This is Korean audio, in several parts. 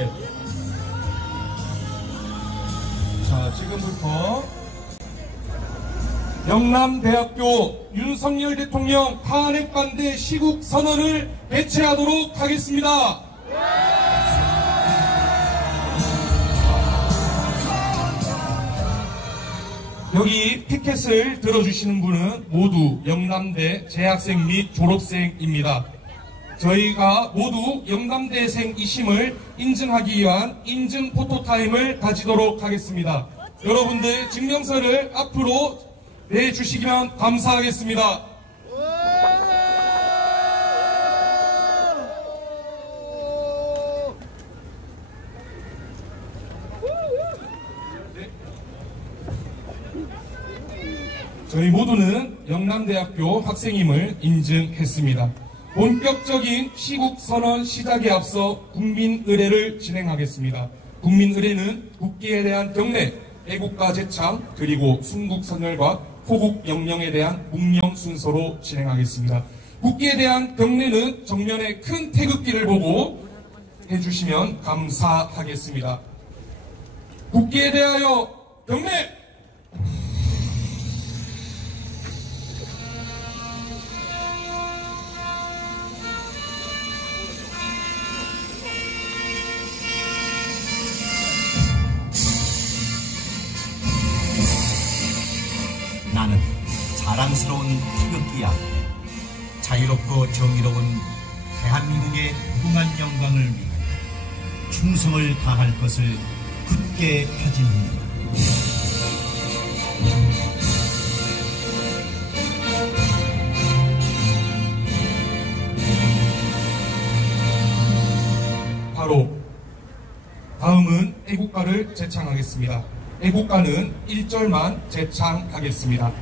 네. 자, 지금부터 영남대학교 윤석열 대통령 탄핵 반대 시국 선언을 개최하도록 하겠습니다. 여기 피켓을 들어주시는 분은 모두 영남대 재학생 및 졸업생입니다. 저희가 모두 영남대생이심을 인증하기 위한 인증 포토타임을 가지도록 하겠습니다. 여러분들 증명서를 앞으로 내주시면 감사하겠습니다. 저희 모두는 영남대학교 학생임을 인증했습니다. 본격적인 시국선언 시작에 앞서 국민의례를 진행하겠습니다. 국민의례는 국기에 대한 경례, 애국가 제창, 그리고 순국선열과 호국영령에 대한 묵념 순서로 진행하겠습니다. 국기에 대한 경례는 정면에 큰 태극기를 보고 해주시면 감사하겠습니다. 국기에 대하여 경례! 나는 자랑스러운 태극기야. 자유롭고 정의로운 대한민국의 무궁한 영광을 위해 충성을 다할 것을 굳게 펴집니다. 바로 다음은 애국가를 제창하겠습니다. 애국가는 1절만 제창하겠습니다.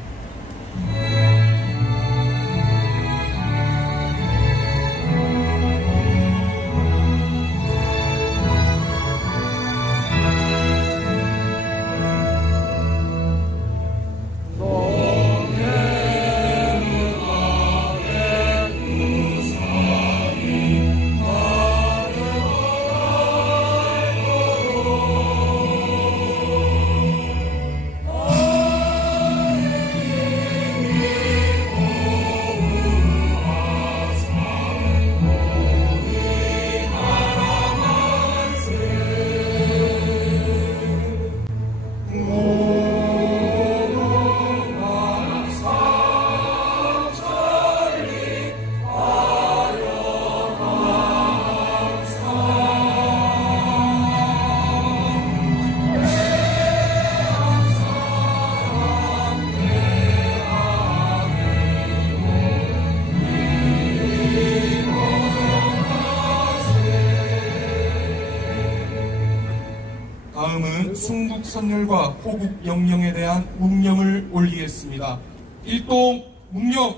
다음은 순국선열과 호국영령에 대한 묵념을 올리겠습니다. 일동 묵념.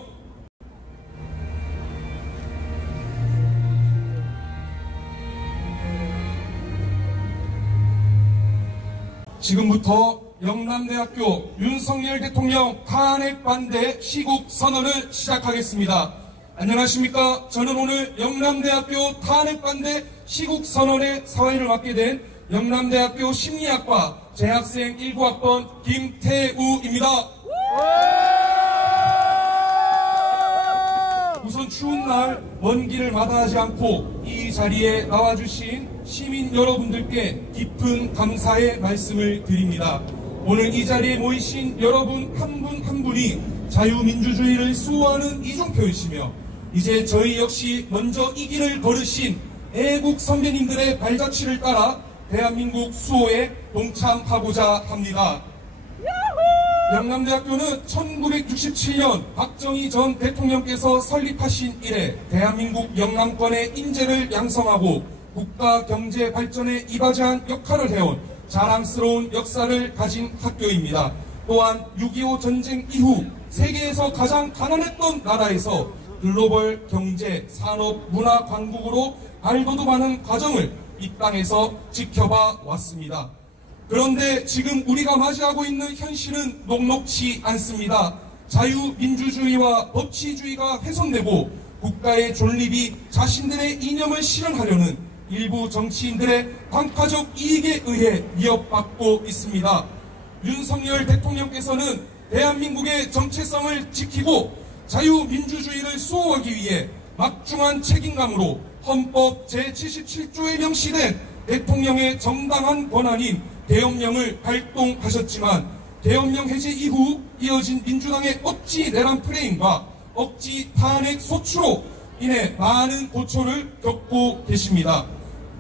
지금부터 영남대학교 윤석열 대통령 탄핵 반대 시국선언을 시작하겠습니다. 안녕하십니까? 저는 오늘 영남대학교 탄핵 반대 시국선언의 사회를 맡게 된 영남대학교 심리학과 재학생 19학번 김태우입니다. 우선 추운 날 먼 길을 마다하지 않고 이 자리에 나와주신 시민 여러분들께 깊은 감사의 말씀을 드립니다. 오늘 이 자리에 모이신 여러분 한 분 한 분이 자유민주주의를 수호하는 이종표이시며 이제 저희 역시 먼저 이 길을 걸으신 애국 선배님들의 발자취를 따라 대한민국 수호에 동참하고자 합니다. 영남대학교는 1967년 박정희 전 대통령께서 설립하신 이래 대한민국 영남권의 인재를 양성하고 국가 경제 발전에 이바지한 역할을 해온 자랑스러운 역사를 가진 학교입니다. 또한 6.25 전쟁 이후 세계에서 가장 가난했던 나라에서 글로벌 경제, 산업, 문화 강국으로 발돋움하는 과정을 이 땅에서 지켜봐 왔습니다. 그런데 지금 우리가 맞이하고 있는 현실은 녹록치 않습니다. 자유민주주의와 법치주의가 훼손되고 국가의 존립이 자신들의 이념을 실현하려는 일부 정치인들의 광파적 이익에 의해 위협받고 있습니다. 윤석열 대통령께서는 대한민국의 정체성을 지키고 자유민주주의를 수호하기 위해 막중한 책임감으로 헌법 제77조에 명시된 대통령의 정당한 권한인 계엄령을 발동하셨지만 계엄령 해제 이후 이어진 민주당의 억지 내란 프레임과 억지 탄핵 소추로 인해 많은 고초를 겪고 계십니다.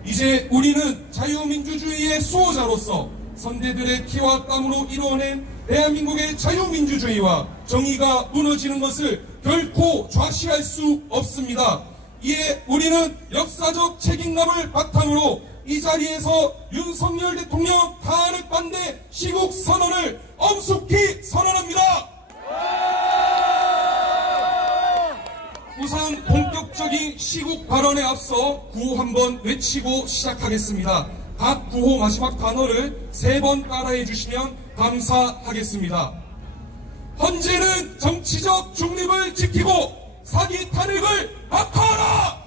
이제 우리는 자유민주주의의 수호자로서 선대들의 피와 땀으로 이루어낸 대한민국의 자유민주주의와 정의가 무너지는 것을 결코 좌시할 수 없습니다. 이에 우리는 역사적 책임감을 바탕으로 이 자리에서 윤석열 대통령 탄핵 반대 시국 선언을 엄숙히 선언합니다. 우선 본격적인 시국 발언에 앞서 구호 한번 외치고 시작하겠습니다. 각 구호 마지막 단어를 3번 따라해 주시면 감사하겠습니다. 헌재는 정치적 중립을 지키고 사기 탄핵을 박하하라!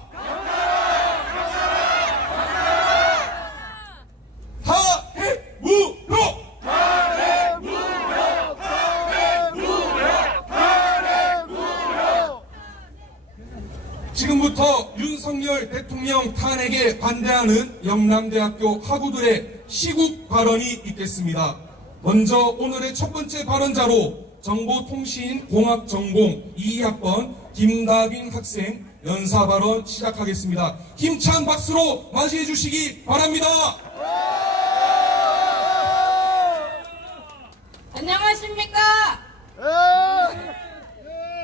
탄핵 무효! 탄핵 무효! 탄핵 무효! 탄핵 무효! 지금부터 윤석열 대통령 탄핵에 반대하는 영남대학교 학우들의 시국 발언이 있겠습니다. 먼저 오늘의 첫 번째 발언자로 정보통신공학전공 2학번 김다빈 학생 연사 발언 시작하겠습니다. 힘찬 박수로 맞이해 주시기 바랍니다. 안녕하십니까?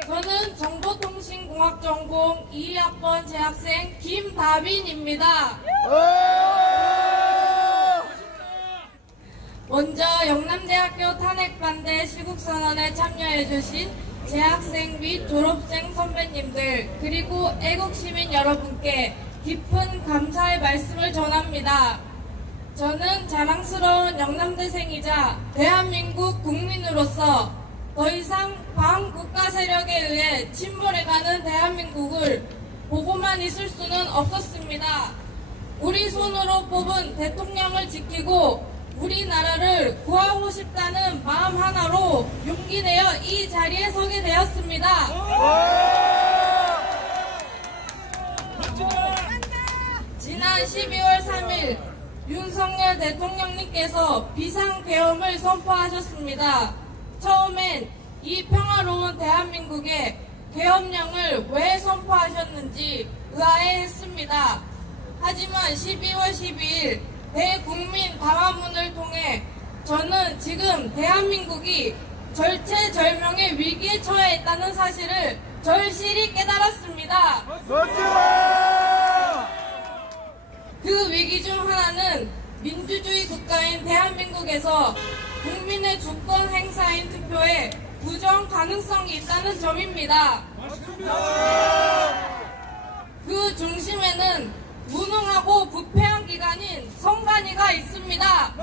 저는 정보통신공학전공 2학번 재학생 김다빈입니다. 먼저 영남대학교 탄핵반대 시국선언에 참여해주신 재학생 및 졸업생 선배님들 그리고 애국시민 여러분께 깊은 감사의 말씀을 전합니다. 저는 자랑스러운 영남대생이자 대한민국 국민으로서 더 이상 반국가 세력에 의해 침몰해가는 대한민국을 보고만 있을 수는 없었습니다. 우리 손으로 뽑은 대통령을 지키고 우리나라를 구하고 싶다는 마음 하나로 용기 내어 이 자리에 서게 되었습니다. 지난 12월 3일 윤석열 대통령님께서 비상계엄을 선포하셨습니다. 처음엔 이 평화로운 대한민국에 계엄령을 왜 선포하셨는지 의아해했습니다. 하지만 12월 12일 대국민 담화문을 통해 저는 지금 대한민국이 절체절명의 위기에 처해 있다는 사실을 절실히 깨달았습니다. 그 위기 중 하나는 민주주의 국가인 대한민국에서 국민의 주권 행사인 투표에 부정 가능성이 있다는 점입니다. 그 중심에는 무능하고 부패한 기관인 선관위가 있습니다.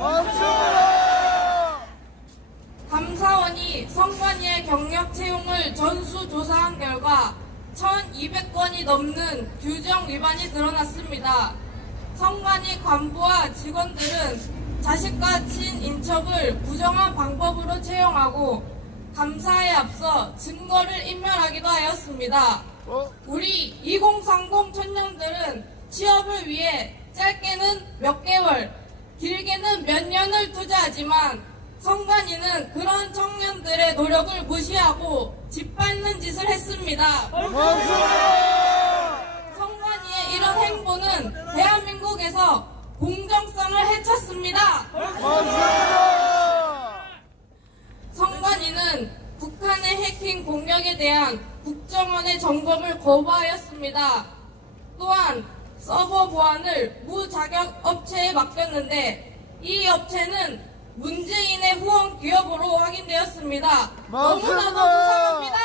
감사원이 선관위의 경력 채용을 전수조사한 결과 1200건이 넘는 규정 위반이 드러났습니다. 선관위 간부와 직원들은 자식과 친인척을 부정한 방법으로 채용하고 감사에 앞서 증거를 인멸하기도 하였습니다. 우리 2030 청년들은 취업을 위해 짧게는 몇 개월, 길게는 몇 년을 투자하지만 선관위는 그런 청년들의 노력을 무시하고 짓밟는 짓을 했습니다. 선관위의 이런 행보는 대한민국에서 공정성을 해쳤습니다. 선관위는 북한의 해킹 공격에 대한 국정원의 점검을 거부하였습니다. 또한 서버 보안을 무자격 업체에 맡겼는데 이 업체는 문재인의 후원 기업으로 확인되었습니다. 너무나도 수상합니다.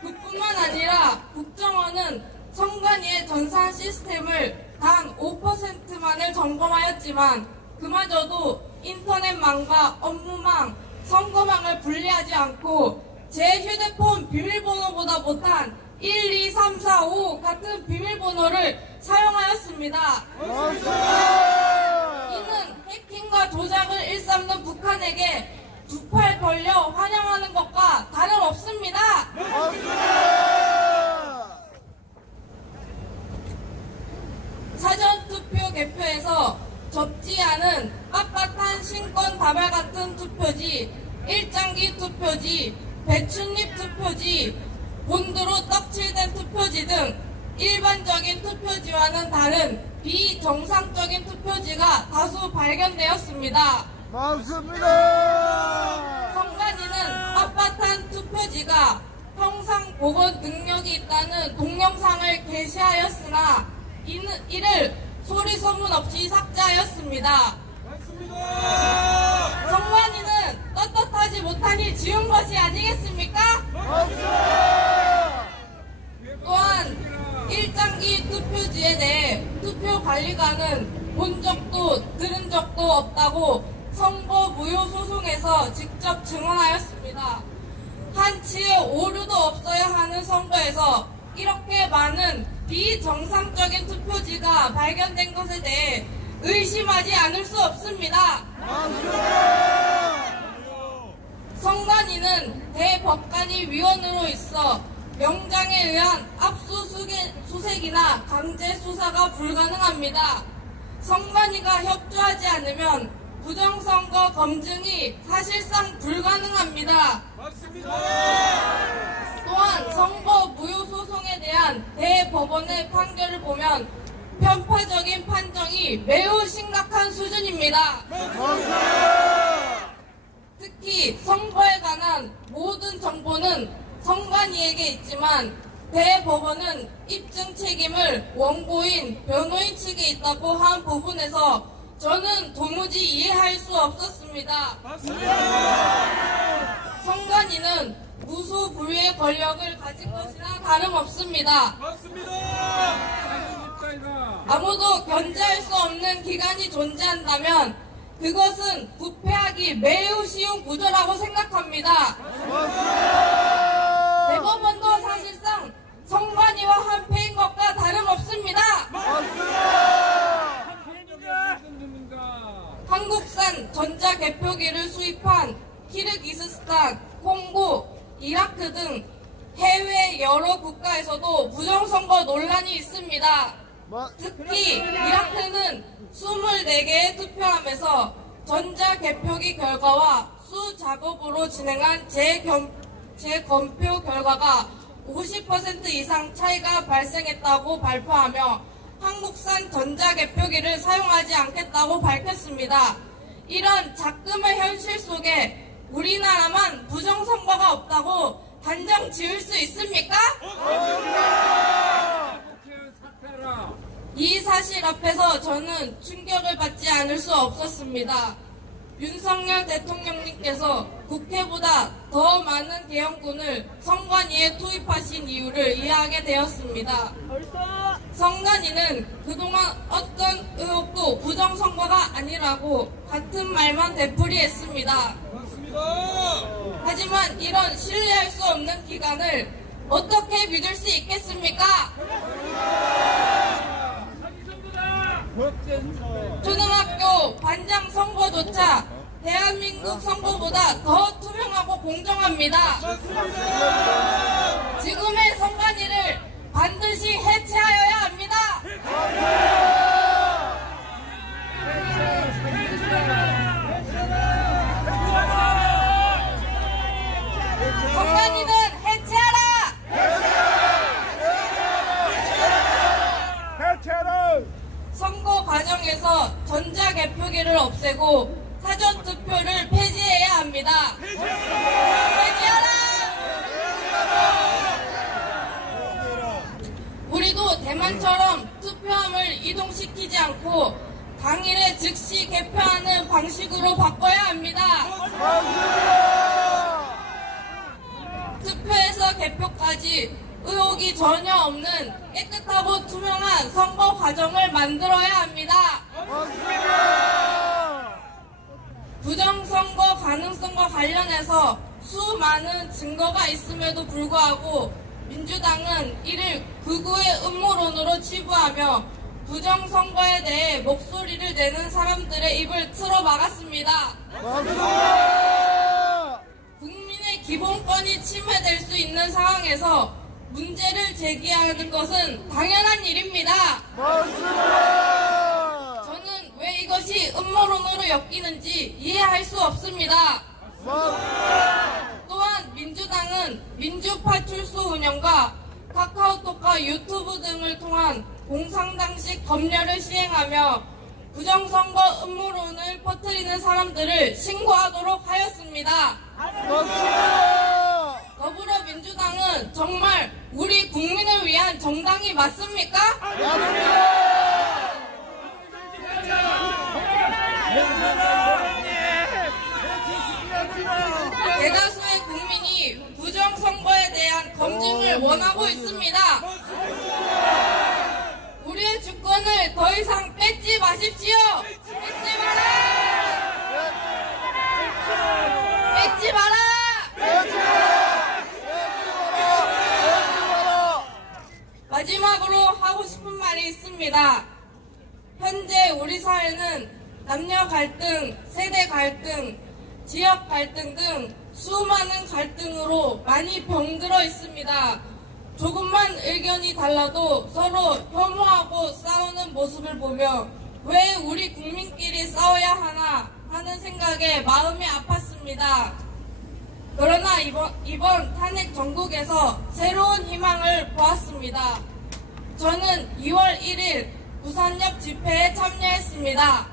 그뿐만 아니라 국정원은 선관위의 전산 시스템을 단 5%만을 점검하였지만 그마저도 인터넷망과 업무망, 선거망을 분리하지 않고 제 휴대폰 비밀번호보다 못한 1, 2, 3, 4, 5 같은 비밀번호를 사용하였습니다. 이는 해킹과 조작을 일삼는 북한에게 두 팔 벌려 환영하는 것과 다름없습니다. 사전투표 개표에서 접지 않은 빳빳한 신권 다발 같은 투표지, 일장기 투표지, 배춧잎 투표지, 본드로 떡칠된 투표지 등 일반적인 투표지와는 다른 비정상적인 투표지가 다수 발견되었습니다. 맞습니다. 선관위는 빳빳한 투표지가 평상 복원 능력이 있다는 동영상을 게시하였으나 이를 소리 소문 없이 삭제하였습니다. 선관위는 떳떳하지 못하니 지운 것이 아니겠습니까? 또한 일장기 투표지에 대해 투표관리관은 본 적도 들은 적도 없다고 선거 무효 소송에서 직접 증언하였습니다. 한치의 오류도 없어야 하는 선거에서 이렇게 많은 비정상적인 투표지가 발견된 것에 대해 의심하지 않을 수 없습니다. 선관위는 대법관이 위원으로 있어 영장에 의한 압수수색이나 강제 수사가 불가능합니다. 선관위가 협조하지 않으면 부정선거 검증이 사실상 불가능합니다. 또한 선거 무효 소송에 대한 대법원의 판결을 보면 편파적인 판정이 매우 심각한 수준입니다. 특히 선거에 관한 모든 정보는 선관위에게 있지만 대법원은 입증 책임을 원고인, 변호인 측에 있다고 한 부분에서 저는 도무지 이해할 수 없었습니다. 선관위는 무소불위의 권력을 가진 것이나 다름없습니다. 아무도 견제할 수 없는 기관이 존재한다면 그것은 부패하기 매우 쉬운 구조라고 생각합니다. 대법원도 사실상 선관위와 한패인 것과 다름없습니다. 한국산 전자개표기를 수입한 키르기스스탄, 콩고, 이라크 등 해외 여러 국가에서도 부정선거 논란이 있습니다. 특히 이라크는 24개의 투표함에서 전자개표기 결과와 수작업으로 진행한 재검표 결과가 50% 이상 차이가 발생했다고 발표하며 한국산 전자개표기를 사용하지 않겠다고 밝혔습니다. 이런 작금의 현실 속에 우리나라만 부정선거가 없다고 단정 지을 수 있습니까? 이 사실 앞에서 저는 충격을 받지 않을 수 없었습니다. 윤석열 대통령님께서 국회보다 더 많은 개헌군을 선관위에 투입하신 이유를 이해하게 되었습니다. 선관위는 그동안 어떤 의혹도 부정선거가 아니라고 같은 말만 되풀이했습니다. 하지만 이런 신뢰할 수 없는 기관을 어떻게 믿을 수 있겠습니까? 초등학교 반장 선거조차 대한민국 선거보다 더 투명하고 공정합니다. 지금의 선관위를 반드시 해체하여야 합니다. 선관위는 해체하라! 선거 과정에서 전자개표기를 없애고 사전투표를 폐지해야 합니다. 폐지하라! 우리도 대만처럼 투표함을 이동시키지 않고 당일에 즉시 개표하는 방식으로 바꿔야 합니다. 투표에서 개표까지 의혹이 전혀 없는 깨끗하고 투명한 선거 과정을 만들어야 합니다. 부정선거 가능성과 관련해서 수많은 증거가 있음에도 불구하고 민주당은 이를 극우의 음모론으로 치부하며 부정선거에 대해 목소리를 내는 사람들의 입을 틀어막았습니다. 국민의 기본권이 침해될 수 있는 상황에서 문제를 제기하는 것은 당연한 일입니다. 저는 왜 이것이 음모론으로 엮이는지 이해할 수 없습니다. 또한 민주당은 민주파 출소 운영과 카카오톡과 유튜브 등을 통한 공상당식 검열을 시행하며 부정선거 음모론을 퍼뜨리는 사람들을 신고하도록 하였습니다. 더불어민주당은 정말 우리 국민을 위한 정당이 맞습니까? 대다수의 국민이 부정선거에 대한 검증을 원하고 있습니다. 우리의 주권을 더 이상 뺏지 마십시오. 뺏지 마라. 뺏지 마라. 마지막으로 하고 싶은 말이 있습니다. 현재 우리 사회는 남녀 갈등, 세대 갈등, 지역 갈등 등 수많은 갈등으로 많이 병들어 있습니다. 조금만 의견이 달라도 서로 혐오하고 싸우는 모습을 보며 왜 우리 국민끼리 싸워야 하나 하는 생각에 마음이 아팠습니다. 그러나 이번 탄핵 정국에서 새로운 희망을 보았습니다. 저는 2월 1일 부산역 집회에 참여했습니다.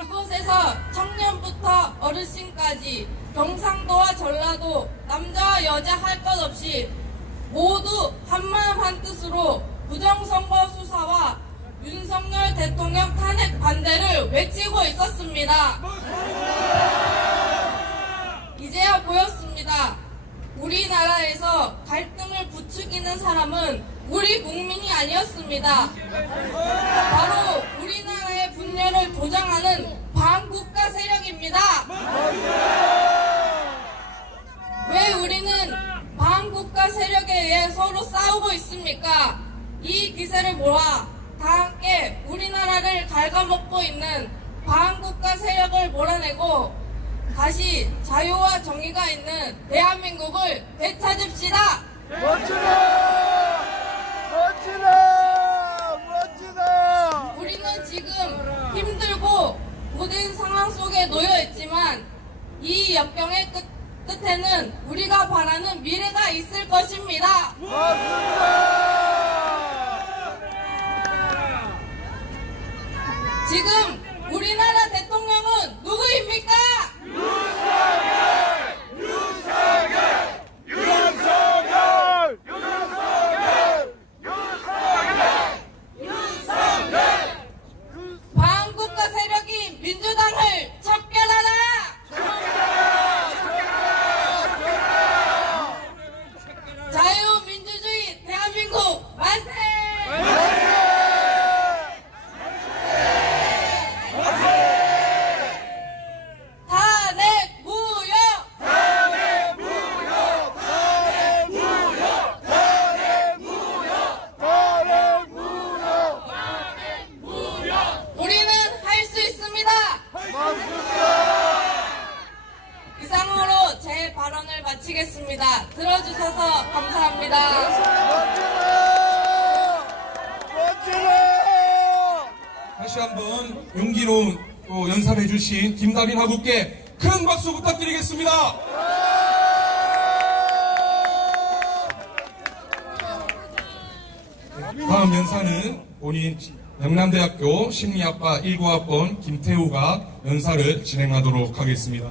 그곳에서 청년부터 어르신까지 경상도와 전라도 남자와 여자 할 것 없이 모두 한마음 한뜻으로 부정선거 수사와 윤석열 대통령 탄핵 반대를 외치고 있었습니다. 이제야 보였습니다. 우리나라에서 갈등을 부추기는 사람은 우리 국민이 아니었습니다. 바로 우리나라의 분열을 조장하는 반국가 세력입니다. 왜 우리는 반국가 세력에 의해 서로 싸우고 있습니까? 이 기세를 모아 다 함께 우리나라를 갉아먹고 있는 반국가 세력을 몰아내고 다시 자유와 정의가 있는 대한민국을 되찾읍시다. 멋지다! 멋지다! 멋지다! 우리는 지금 힘들고 고된 상황 속에 놓여 있지만 이 역경의 끝에는 우리가 바라는 미래가 있을 것입니다. 맞습니다! 지금 우리나라 대통령은 누구입니까? 반국가 세력이 민주당을 척결하라! 자유민주주의 대한민국 만세! 탄핵 무효! 탄핵 무효! 탄핵 무효! 탄핵 무효! 탄핵 무효! 우리는 할 수 있습니다! 맞습니다! 이상으로 제 발언을 마치겠습니다. 들어주셔서 감사합니다. 멋지다! 멋지다! 다시 한번 용기로운 또 연설해주신 김다빈 하국께 큰 박수 부탁드리겠습니다. 다음 연사는 본인 영남대학교 심리학과 19학번 김태우가 연사를 진행하도록 하겠습니다.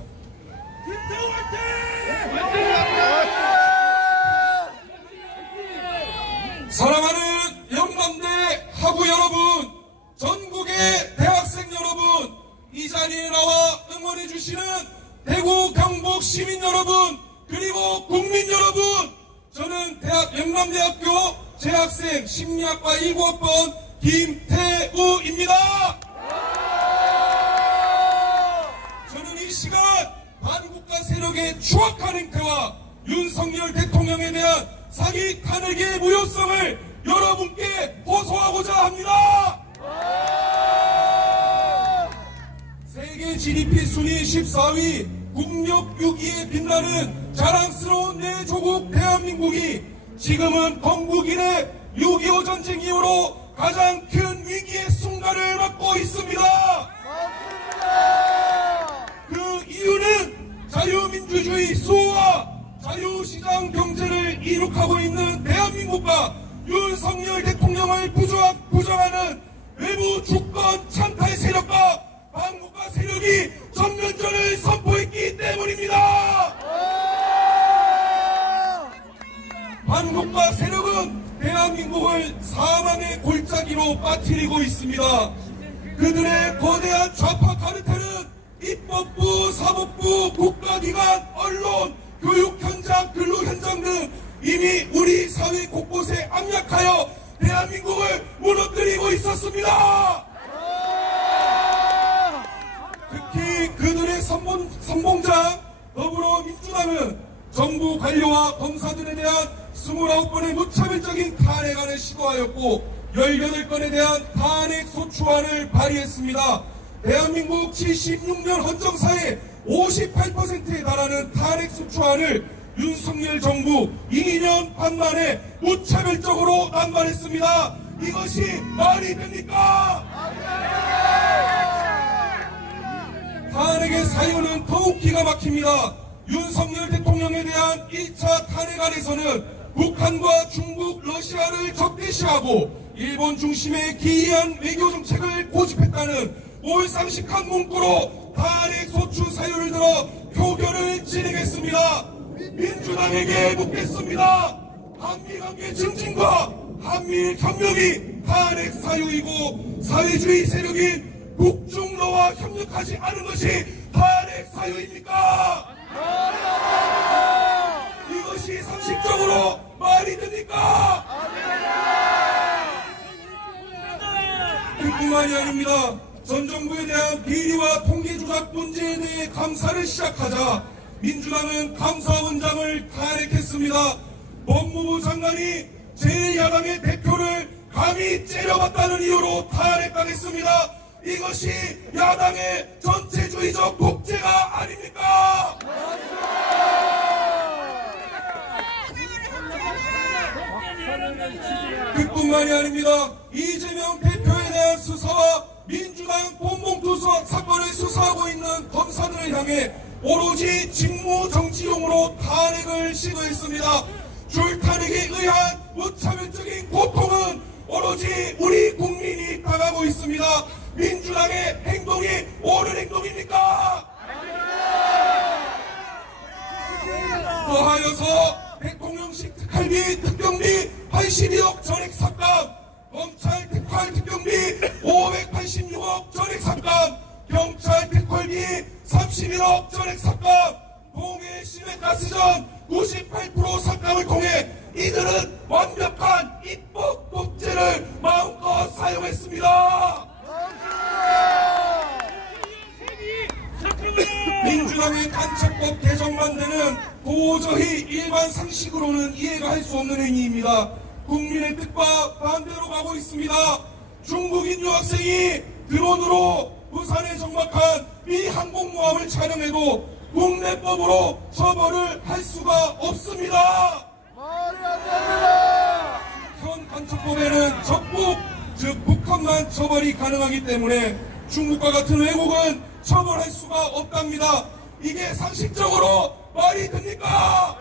사랑하는 영남대 학우 여러분, 전국의 대학생 여러분, 이 자리에 나와 응원해주시는 대구 경북 시민 여러분, 그리고 국민 여러분, 저는 영남대학교 재학생 심리학과 19학번 김태우입니다. 저는 이 시간 반국가 세력의 추악한 윤석열 대통령에 대한 사기 탄핵의 무효성을 여러분께 호소하고자 합니다. 세계 GDP 순위 14위, 국력 6위에 빛나는 자랑스러운 내 조국 대한민국이 지금은 건국 이래 6.25 전쟁 이후로 가장 큰 위기의 순간을 맞고 있습니다. 그 이유는 자유민주주의 수호와 자유시장 경제를 이룩하고 있는 대한민국과 윤석열 대통령을 부정하는 외부 주권 창탈 세력과 반국가 세력이 전면전을 선포했기 때문입니다. 반국가 세력은 대한민국을 사망의 골짜기로 빠뜨리고 있습니다. 그들의 거대한 좌파 카르텔은 입법부, 사법부, 국가기관, 언론, 교육 현장, 근로 현장 등 이미 우리 사회 곳곳에 압력하여 대한민국을 무너뜨리고 있었습니다. 특히 그들의 선봉장 더불어민주당은 정부 관료와 검사들에 대한 29번의 무차별적인 탄핵안을 시도하였고 18건에 대한 탄핵 소추안을 발의했습니다. 대한민국 76년 헌정사의 58%에 달하는 탄핵 소추안을 윤석열 정부 2년 반 만에 무차별적으로 남발했습니다. 이것이 말이 됩니까? 탄핵의 사유는 더욱 기가 막힙니다. 윤석열 대통령에 대한 1차 탄핵안에서는 북한과 중국, 러시아를 적대시하고 일본 중심의 기이한 외교정책을 고집했다는 몰상식한 문구로 탄핵 소추 사유를 들어 표결을 진행했습니다. 민주당에게 묻겠습니다. 한미관계 증진과 한미일 협력이 탄핵 사유이고 사회주의 세력인 북중러와 협력하지 않은 것이 탄핵 사유입니까? 이것이 상식적으로 말이 됩니까? 그뿐만이 아닙니다. 전 정부에 대한 비리와 통계 조작 문제에 대해 감사를 시작하자 민주당은 감사원장을 탄핵했습니다. 법무부 장관이 제1야당의 대표를 감히 째려봤다는 이유로 탄핵당했습니다. 이것이 야당의 전체주의적 독재가 아닙니까? 그뿐만이 아닙니다. 이재명 대표에 대한 수사와 민주당 본봉투 사건을 수사하고 있는 검사들을 향해 오로지 직무 정치용으로 탄핵을 시도했습니다. 줄탄핵에 의한 무차별적인 고통은 오로지 우리 국민이 당하고 있습니다. 민주당의 행동이 옳은 행동입니까? 더하여서 대통령실 특활비, 특경비 82억 전액 삭감, 검찰 특활 특경비 586억 전액 삭감, 경찰 특활비 31억 전액 삭감, 동해 시외가스전 98% 삭감을 통해 이들은 완벽한 입법 독재를 마음껏 사용했습니다. 민주당의 간첩법 개정만 되는 도저히 일반 상식으로는 이해가 할 수 없는 행위입니다. 국민의 뜻과 반대로 가고 있습니다. 중국인 유학생이 드론으로 부산에 정박한 미 항공모함을 촬영해도 국내법으로 처벌을 할 수가 없습니다. 말이 안 됩니다. 현 간첩법에는 적국, 즉 북한만 처벌이 가능하기 때문에 중국과 같은 외국은 처벌할 수가 없답니다. 이게 상식적으로 말이 됩니까?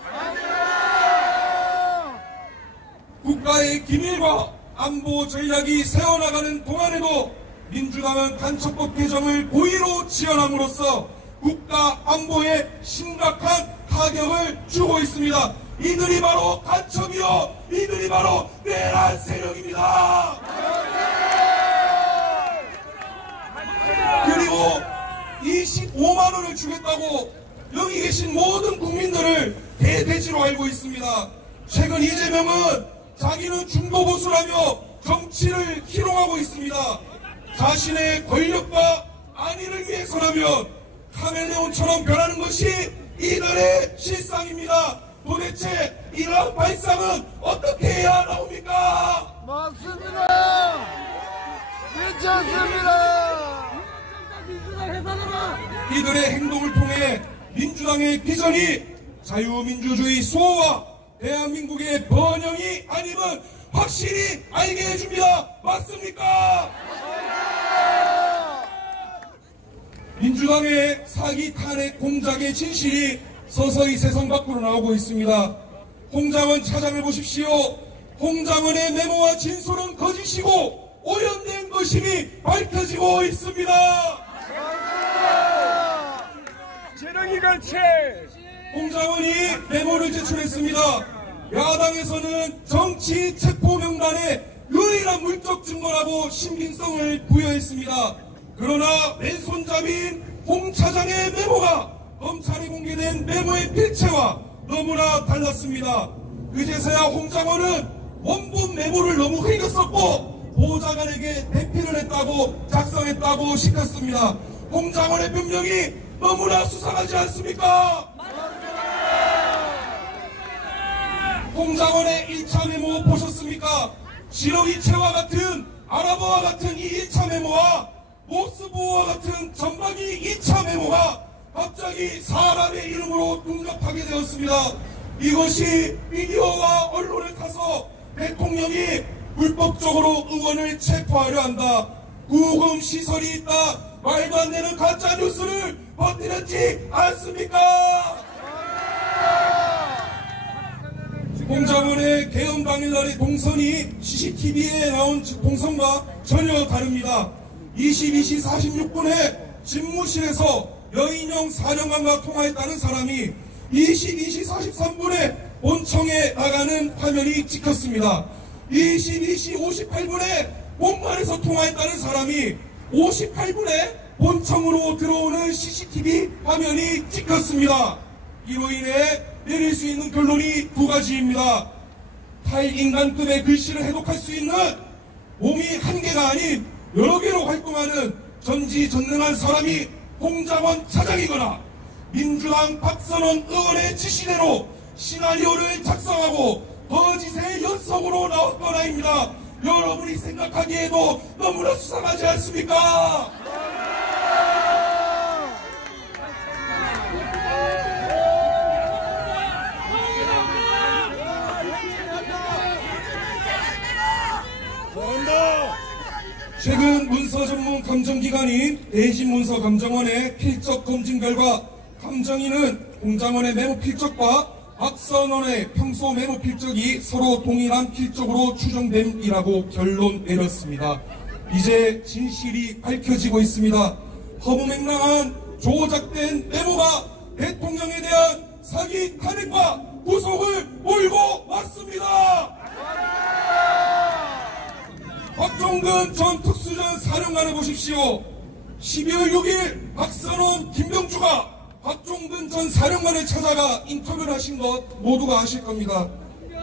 국가의 기밀과 안보 전략이 세워나가는 동안에도 민주당은 간첩법 개정을 고의로 지원함으로써 국가 안보에 심각한 타격을 주고 있습니다. 이들이 바로 간첩이요, 이들이 바로 내란 세력입니다. 그리고 25만 원을 주겠다고 여기 계신 모든 국민들을 개돼지로 알고 있습니다. 최근 이재명은 자기는 중도보수라며 정치를 희롱하고 있습니다. 자신의 권력과 안위를 위해서라면 카멜레온처럼 변하는 것이 이들의 실상입니다. 도대체 이러한 발상은 어떻게 해야 나옵니까? 맞습니다. 미쳤습니다. 이들의 행동을 통해 민주당의 비전이 자유민주주의 수호와 대한민국의 번영이 아님은 확실히 알게 해줍니다. 맞습니까? 민주당의 사기 탄핵 공작의 진실이 서서히 세상 밖으로 나오고 있습니다. 홍장원 차장을 보십시오. 홍장원의 메모와 진술은 거짓이고 오염된 것임이 밝혀지고 있습니다. 지렁이같이 홍장원이 메모를 제출했습니다. 야당에서는 정치 체포 명단의 유일한 물적 증거라고 신빙성을 부여했습니다. 그러나 왼손잡이인 홍 차장의 메모가 검찰에 공개된 메모의 필체와 너무나 달랐습니다. 그제서야 홍장원은 원본 메모를 너무 흘렸었고 보좌관에게 대피를 했다고 작성했다고 시켰습니다. 홍장원의 변명이 너무나 수상하지 않습니까? 홍장원의 1차 메모 보셨습니까? 지렁이채와 같은 아랍어와 같은 이 1차 메모와 모스보와 같은 전방위 2차 메모가 갑자기 사람의 이름으로 등장하게 되었습니다. 이것이 미디어와 언론을 타서 대통령이 불법적으로 의원을 체포하려 한다. 구금 시설이 있다. 말도 안 되는 가짜 뉴스를 퍼뜨렸지 않습니까? 홍장원의 개헌 당일날의 동선이 CCTV에 나온 동선과 전혀 다릅니다. 22시 46분에 집무실에서 여인영 사령관과 통화했다는 사람이 22시 43분에 본청에 나가는 화면이 찍혔습니다. 22시 58분에 본관에서 통화했다는 사람이 58분에 본청으로 들어오는 CCTV 화면이 찍혔습니다. 이로 인해 내릴 수 있는 결론이 두 가지입니다. 탈인간급의 글씨를 해독할 수 있는 몸이 한 개가 아닌 여러 개로 활동하는 전지전능한 사람이 홍장원 차장이거나 민주당 박선원 의원의 지시대로 시나리오를 작성하고 거짓의 연속으로 나왔거나입니다. 여러분이 생각하기에도 너무나 수상하지 않습니까? 최근 문서 전문 감정기관인 대진문서감정원의 필적 검증 결과 감정인은 홍장원의 메모 필적과 박선원의 평소 메모 필적이 서로 동일한 필적으로 추정됨이라고 결론 내렸습니다. 이제 진실이 밝혀지고 있습니다. 허무맹랑한 조작된 메모가 대통령에 대한 사기 탄핵과 구속을 몰고 왔습니다. 곽종근 전 특수전 사령관을 보십시오. 12월 6일 박선원, 김병주가 곽종근 전 사령관을 찾아가 인터뷰를 하신 것 모두가 아실 겁니다.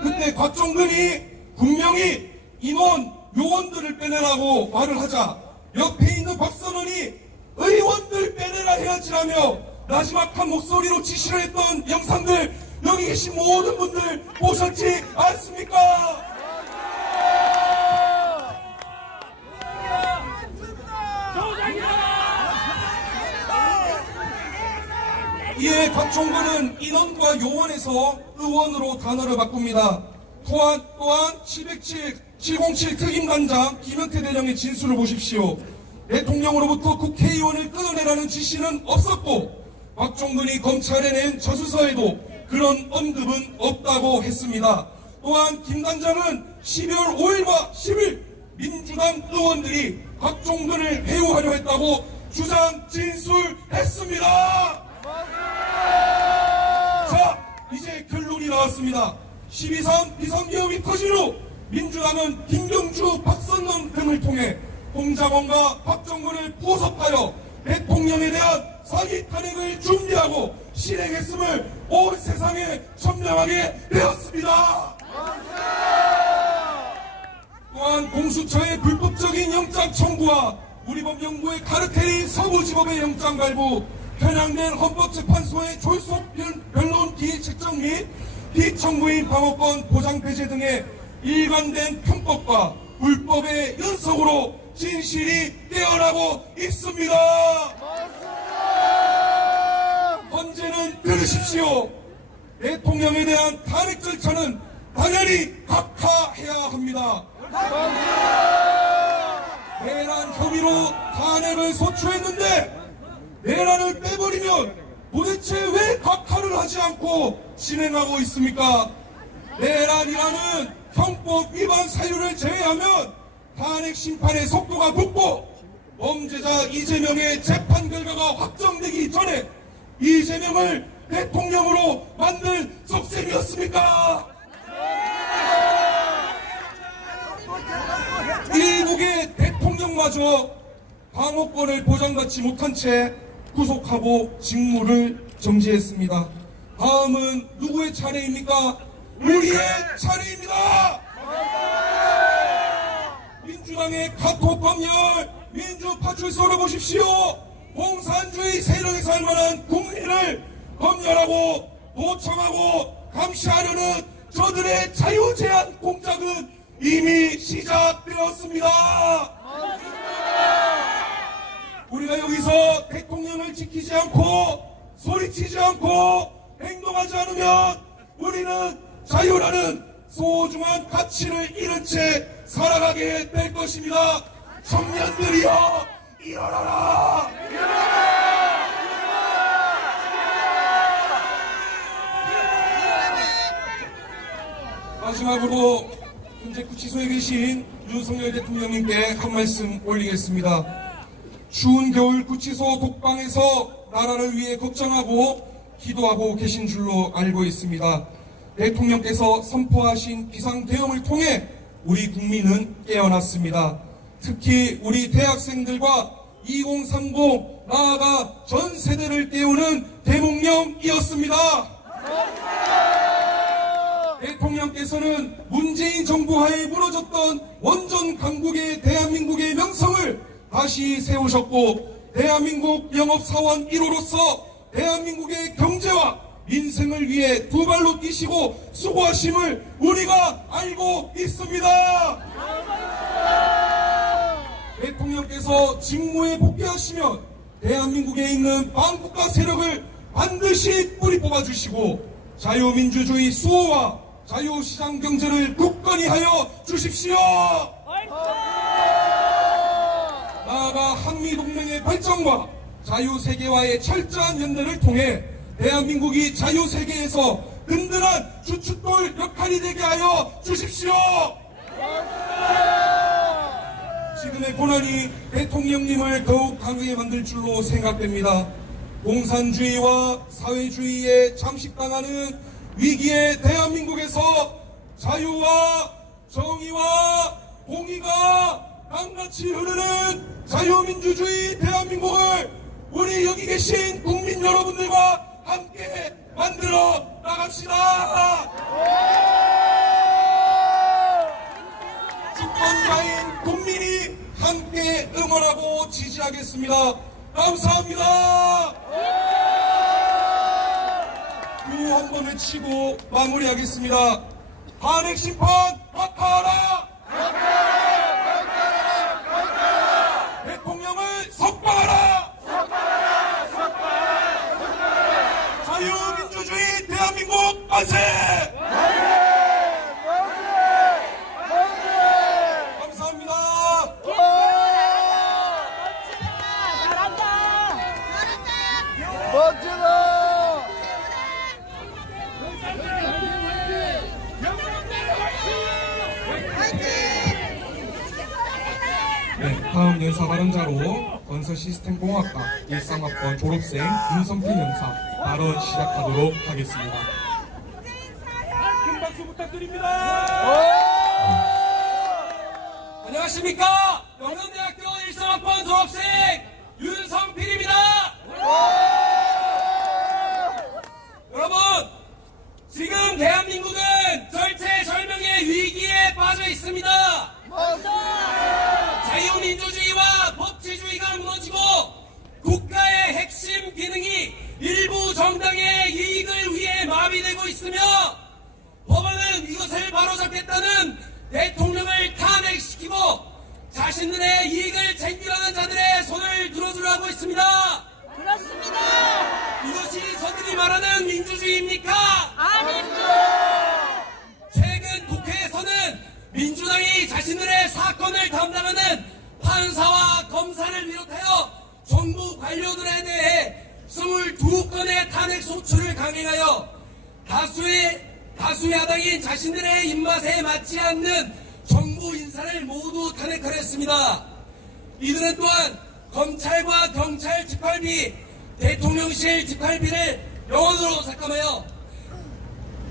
그때 곽종근이 분명히 인원, 요원들을 빼내라고 말을 하자 옆에 있는 박선원이 의원들 빼내라 해야지라며 나지막한 목소리로 지시를 했던 영상들 여기 계신 모든 분들 보셨지 않습니까? 이에 곽종근은 인원과 요원에서 의원으로 단어를 바꿉니다. 또한 707 특임단장 김영태 대령의 진술을 보십시오. 대통령으로부터 국회의원을 끌어내라는 지시는 없었고 곽종근이 검찰에 낸 저주서에도 그런 언급은 없다고 했습니다. 또한 김 단장은 12월 5일과 10일 민주당 의원들이 곽종근을 회유하려 했다고 주장 진술했습니다. 자, 이제 결론이 나왔습니다. 12.3 비상계엄이 터진 후 민주당은 김병주, 박선원 등을 통해 홍장원과 박정근을 포섭하여 대통령에 대한 사기 탄핵을 준비하고 실행했음을 온 세상에 천명하게 되었습니다. 또한 공수처의 불법적인 영장 청구와 우리법연구의 카르텔인 서부지법의 영장 발부, 편향된 헌법재판소의 졸속 변론 기일 책정 및 비청구인 방어권 보장 폐지 등의 일관된 편법과 불법의 연속으로 진실이 깨어나고 있습니다. 헌재는 들으십시오. 대통령에 대한 탄핵 절차는 당연히 각하해야 합니다. 내란 혐의로 탄핵을 소추했는데 내란을 빼버리면 도대체 왜 각하를 하지 않고 진행하고 있습니까? 내란이라는 형법 위반 사유를 제외하면 탄핵 심판의 속도가 높고 범죄자 이재명의 재판 결과가 확정되기 전에 이재명을 대통령으로 만들 속셈이었습니까? 일국의 대통령마저 방어권을 보장받지 못한 채 구속하고 직무를 정지했습니다. 다음은 누구의 차례입니까? 우리의 차례입니다. 민주당의 카톡 검열, 민주파출소를 보십시오. 공산주의 세력에 살만한 국민을 검열하고 도청하고 감시하려는 저들의 자유제한 공작은 이미 시작되었습니다. 우리가 여기서 대통령을 지키지 않고 소리치지 않고 행동하지 않으면 우리는 자유라는 소중한 가치를 잃은 채 살아가게 될 것입니다. 청년들이여 일어나라! 마지막으로 현재 구치소에 계신 윤석열 대통령님께 한 말씀 올리겠습니다. 추운 겨울 구치소 독방에서 나라를 위해 걱정하고 기도하고 계신 줄로 알고 있습니다. 대통령께서 선포하신 비상대응을 통해 우리 국민은 깨어났습니다. 특히 우리 대학생들과 2030 나아가 전 세대를 깨우는 대목령이었습니다. 대통령께서는 문재인 정부 하에 무너졌던 원전 강국의 대한민국의 명성을 다시 세우셨고 대한민국 영업사원 1호로서 대한민국의 경제와 민생을 위해 두 발로 뛰시고 수고하심을 우리가 알고 있습니다. 대통령께서 직무에 복귀하시면 대한민국에 있는 반국가 세력을 반드시 뿌리 뽑아주시고 자유민주주의 수호와 자유시장 경제를 굳건히 하여 주십시오. 나아가 한미동맹의 발전과 자유세계와의 철저한 연대를 통해 대한민국이 자유세계에서 든든한 주춧돌 역할이 되게 하여 주십시오. 지금의 고난이 대통령님을 더욱 강하게 만들 줄로 생각됩니다. 공산주의와 사회주의에 잠식당하는 위기의 대한민국에서 자유와 정의와 공의가 강같이 흐르는 자유민주주의 대한민국을 우리 여기 계신 국민 여러분들과 함께 만들어 나갑시다. 주권자인 국민이 함께 응원하고 지지하겠습니다. 감사합니다. 구호 한 번 외치고 마무리하겠습니다. 탄핵 심판 각하하라! 대통령을 석방하라! 자유민주주의 대한민국 만세! 감사합니다. 멋지다! 네, 다음 연사 발언자로 건설시스템공학과 13학번 졸업생 윤성태 연사 발언 시작하도록 하겠습니다. 큰 박수 부탁드립니다. 안녕하십니까? 영남대학교 13학번 졸업생 윤성필입니다. 여러분, 지금 대한민국은 절체절명의 위기에 빠져 있습니다. 자유민주주의와 법치주의가 무너지고 국가의 핵심 기능이 일부 정당의 이익을 위해 마비되고 있으며 나는 이것을 바로잡겠다는 대통령을 탄핵시키고 자신들의 이익을 챙기려는 자들의 손을 들어주려 하고 있습니다. 그렇습니다. 이것이 저들이 말하는 민주주의입니까? 아닙니다. 최근 국회에서는 민주당이 자신들의 사건을 담당하는 판사와 검사를 비롯하여 정부 관료들에 대해 22건의 탄핵 소추를 강행하여 다수 야당인 자신들의 입맛에 맞지 않는 정부 인사를 모두 탄핵하려 했습니다. 이들은 또한 검찰과 경찰 특활비, 대통령실 특활비를 영원으로 삭감하여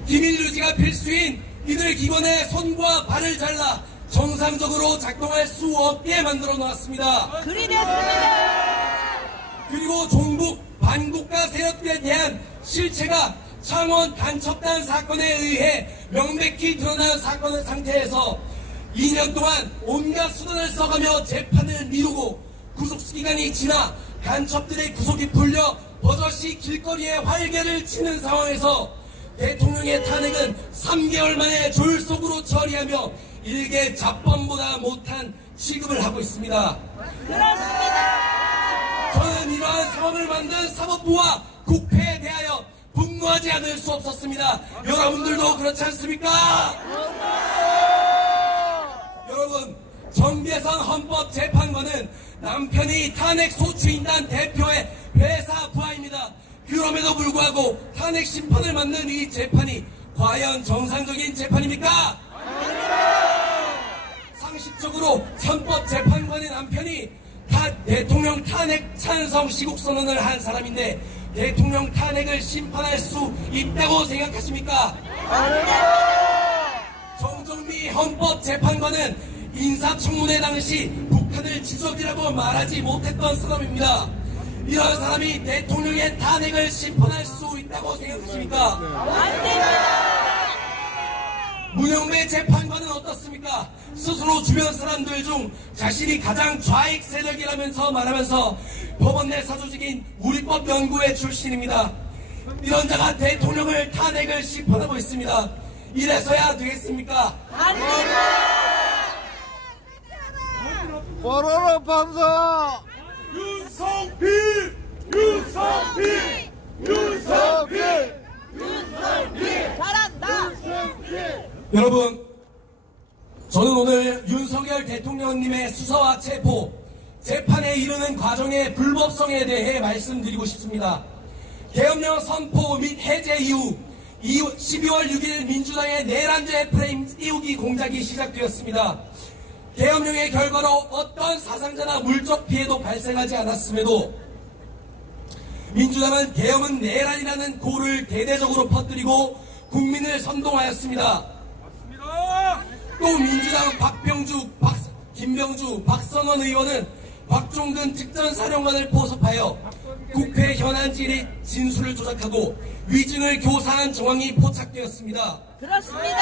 기밀 유지가 필수인 이들 기관의 손과 발을 잘라 정상적으로 작동할 수 없게 만들어 놓았습니다. 그리 됐습니다. 그리고 종북 반국가 세력들에 대한 실체가 창원 간첩단 사건에 의해 명백히 드러난 사건의 상태에서 2년 동안 온갖 수단을 써가며 재판을 미루고 구속기간이 지나 간첩들의 구속이 풀려 버젓이 길거리에 활개를 치는 상황에서 대통령의 탄핵은 3개월 만에 졸속으로 처리하며 일개 잡범보다 못한 취급을 하고 있습니다. 그렇습니다. 저는 이러한 상황을 만든 사법부와 국회에 대하여 분노하지 않을 수 없었습니다. 여러분들도 그렇지 않습니까? 여러분, 정계선 헌법재판관은 남편이 탄핵 소추인단 대표의 회사 부하입니다. 그럼에도 불구하고 탄핵 심판을 받는 이 재판이 과연 정상적인 재판입니까? 상식적으로 헌법재판관의 남편이 대통령 탄핵 찬성 시국선언을 한 사람인데 대통령 탄핵을 심판할 수 있다고 생각하십니까? 정정미 헌법재판관은 인사청문회 당시 북한을 지적이라고 말하지 못했던 사람입니다. 이런 사람이 대통령의 탄핵을 심판할 수 있다고 생각하십니까? 안 됩니다. 문영배 재판관은 어떻습니까? 스스로 주변 사람들 중 자신이 가장 좌익 세력이라면서 말하면서 법원 내 사조직인 우리법연구회 출신입니다. 이런 자가 대통령을 탄핵을 심판하고 있습니다. 이래서야 되겠습니까? 안 됩니다. 와라라 판사! 윤석필! 윤석필! 윤석필! 잘한다. 여러분, 저는 오늘 윤석열 대통령님의 수사와 체포, 재판에 이르는 과정의 불법성에 대해 말씀드리고 싶습니다. 계엄령 선포 및 해제 이후 12월 6일 민주당의 내란죄 프레임 띄우기 공작이 시작되었습니다. 계엄령의 결과로 어떤 사상자나 물적 피해도 발생하지 않았음에도 민주당은 계엄은 내란이라는 고를 대대적으로 퍼뜨리고 국민을 선동하였습니다. 또 민주당 김병주, 박선원 의원은 곽종근 특전사령관을 포섭하여 국회 현안질의 진술을 조작하고 위증을 교사한 정황이 포착되었습니다. 그렇습니다.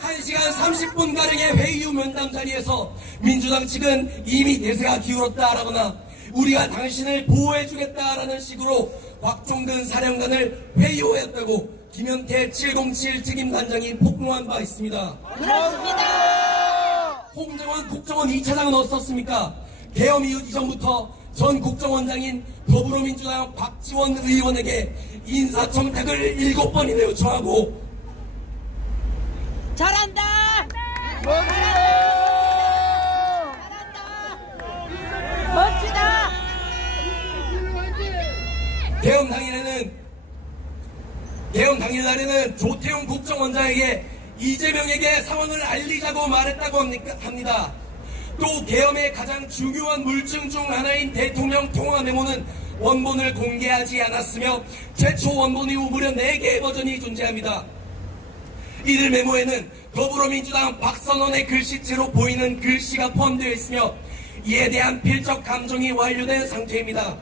1시간 30분가량의 회의 후 면담 자리에서 민주당 측은 이미 대세가 기울었다라거나 우리가 당신을 보호해주겠다라는 식으로 곽종근 사령관을 회유했다고 김현태 707 책임단장이 폭로한 바 있습니다. 그렇습니다. 홍정원 국정원 2차장은 어떻습니까? 계엄 이전부터 전 국정원장인 더불어민주당 박지원 의원에게 인사청탁을 7번이나 요청하고 잘한다. 잘한다. 멋지다. 계엄 당일날에는 조태용 국정원장에게 이재명에게 상황을 알리자고 말했다고 합니다. 또 계엄의 가장 중요한 물증 중 하나인 대통령 통화 메모는 원본을 공개하지 않았으며 최초 원본 이후 무려 4개의 버전이 존재합니다. 이들 메모에는 더불어민주당 박선원의 글씨체로 보이는 글씨가 포함되어 있으며 이에 대한 필적 감정이 완료된 상태입니다.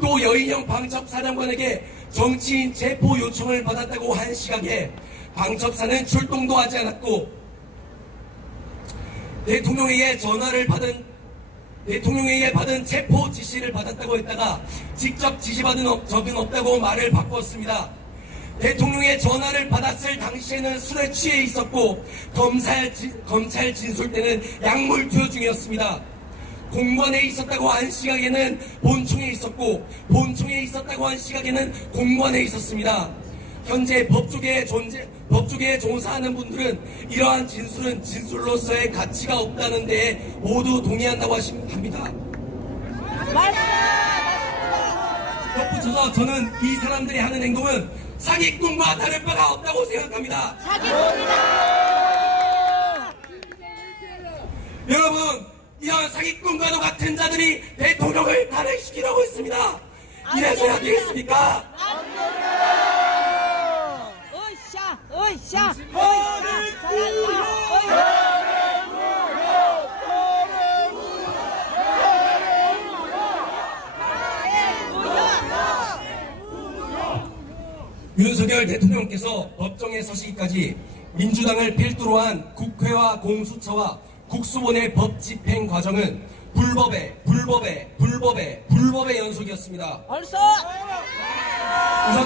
또 여인형 방첩사령관에게 정치인 체포 요청을 받았다고 한 시각에 방첩사는 출동도 하지 않았고 대통령에게 받은 체포 지시를 받았다고 했다가 직접 지시받은 적은 없다고 말을 바꿨습니다. 대통령의 전화를 받았을 당시에는 술에 취해 있었고 검찰 진술 때는 약물 투여 중이었습니다. 공관에 있었다고 한 시각에는 본청에 있었고 본청에 있었다고 한 시각에는 공관에 있었습니다. 현재 법조계에 종사하는 분들은 이러한 진술은 진술로서의 가치가 없다는 데에 모두 동의한다고 합니다. 덧붙여서 저는 이 사람들이 하는 행동은 사기꾼과 다를 바가 없다고 생각합니다. 여러분, 이런 사기꾼과도 같은 자들이 대통령을 탄핵시키려고 있습니다. 이래서야 되겠습니까? 으쌰 윤석열 대통령께서 법정에 서시기까지 민주당을 필두로 한 국회와 공수처와 국수본의 법 집행 과정은 불법의 연속이었습니다. 우선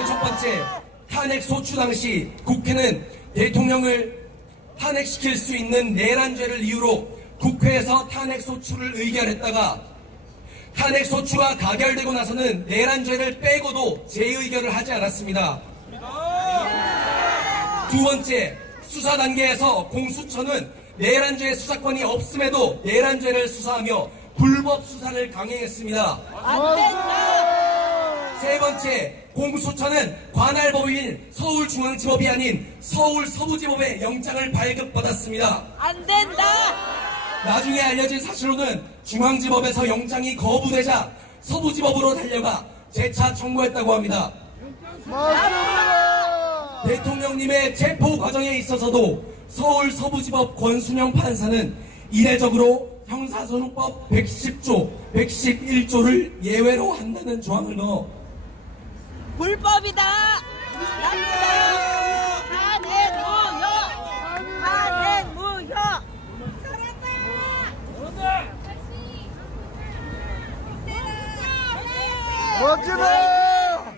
첫 번째, 탄핵 소추 당시 국회는 대통령을 탄핵시킬 수 있는 내란죄를 이유로 국회에서 탄핵 소추를 의결했다가 탄핵 소추가 가결되고 나서는 내란죄를 빼고도 재의결을 하지 않았습니다. 두 번째, 수사 단계에서 공수처는 내란죄 수사권이 없음에도 내란죄를 수사하며 불법 수사를 강행했습니다. 세 번째, 공수처는 관할법인 서울중앙지법이 아닌 서울서부지법의 영장을 발급받았습니다. 안 된다. 나중에 알려진 사실로는 중앙지법에서 영장이 거부되자 서부지법으로 달려가 재차 청구했다고 합니다. 대통령님의 체포 과정에 있어서도 서울 서부지법 권순영 판사는 이례적으로 형사소송법 110조, 111조를 예외로 한다는 조항을 넣어 불법이다. 탄핵 무효. 멋지다.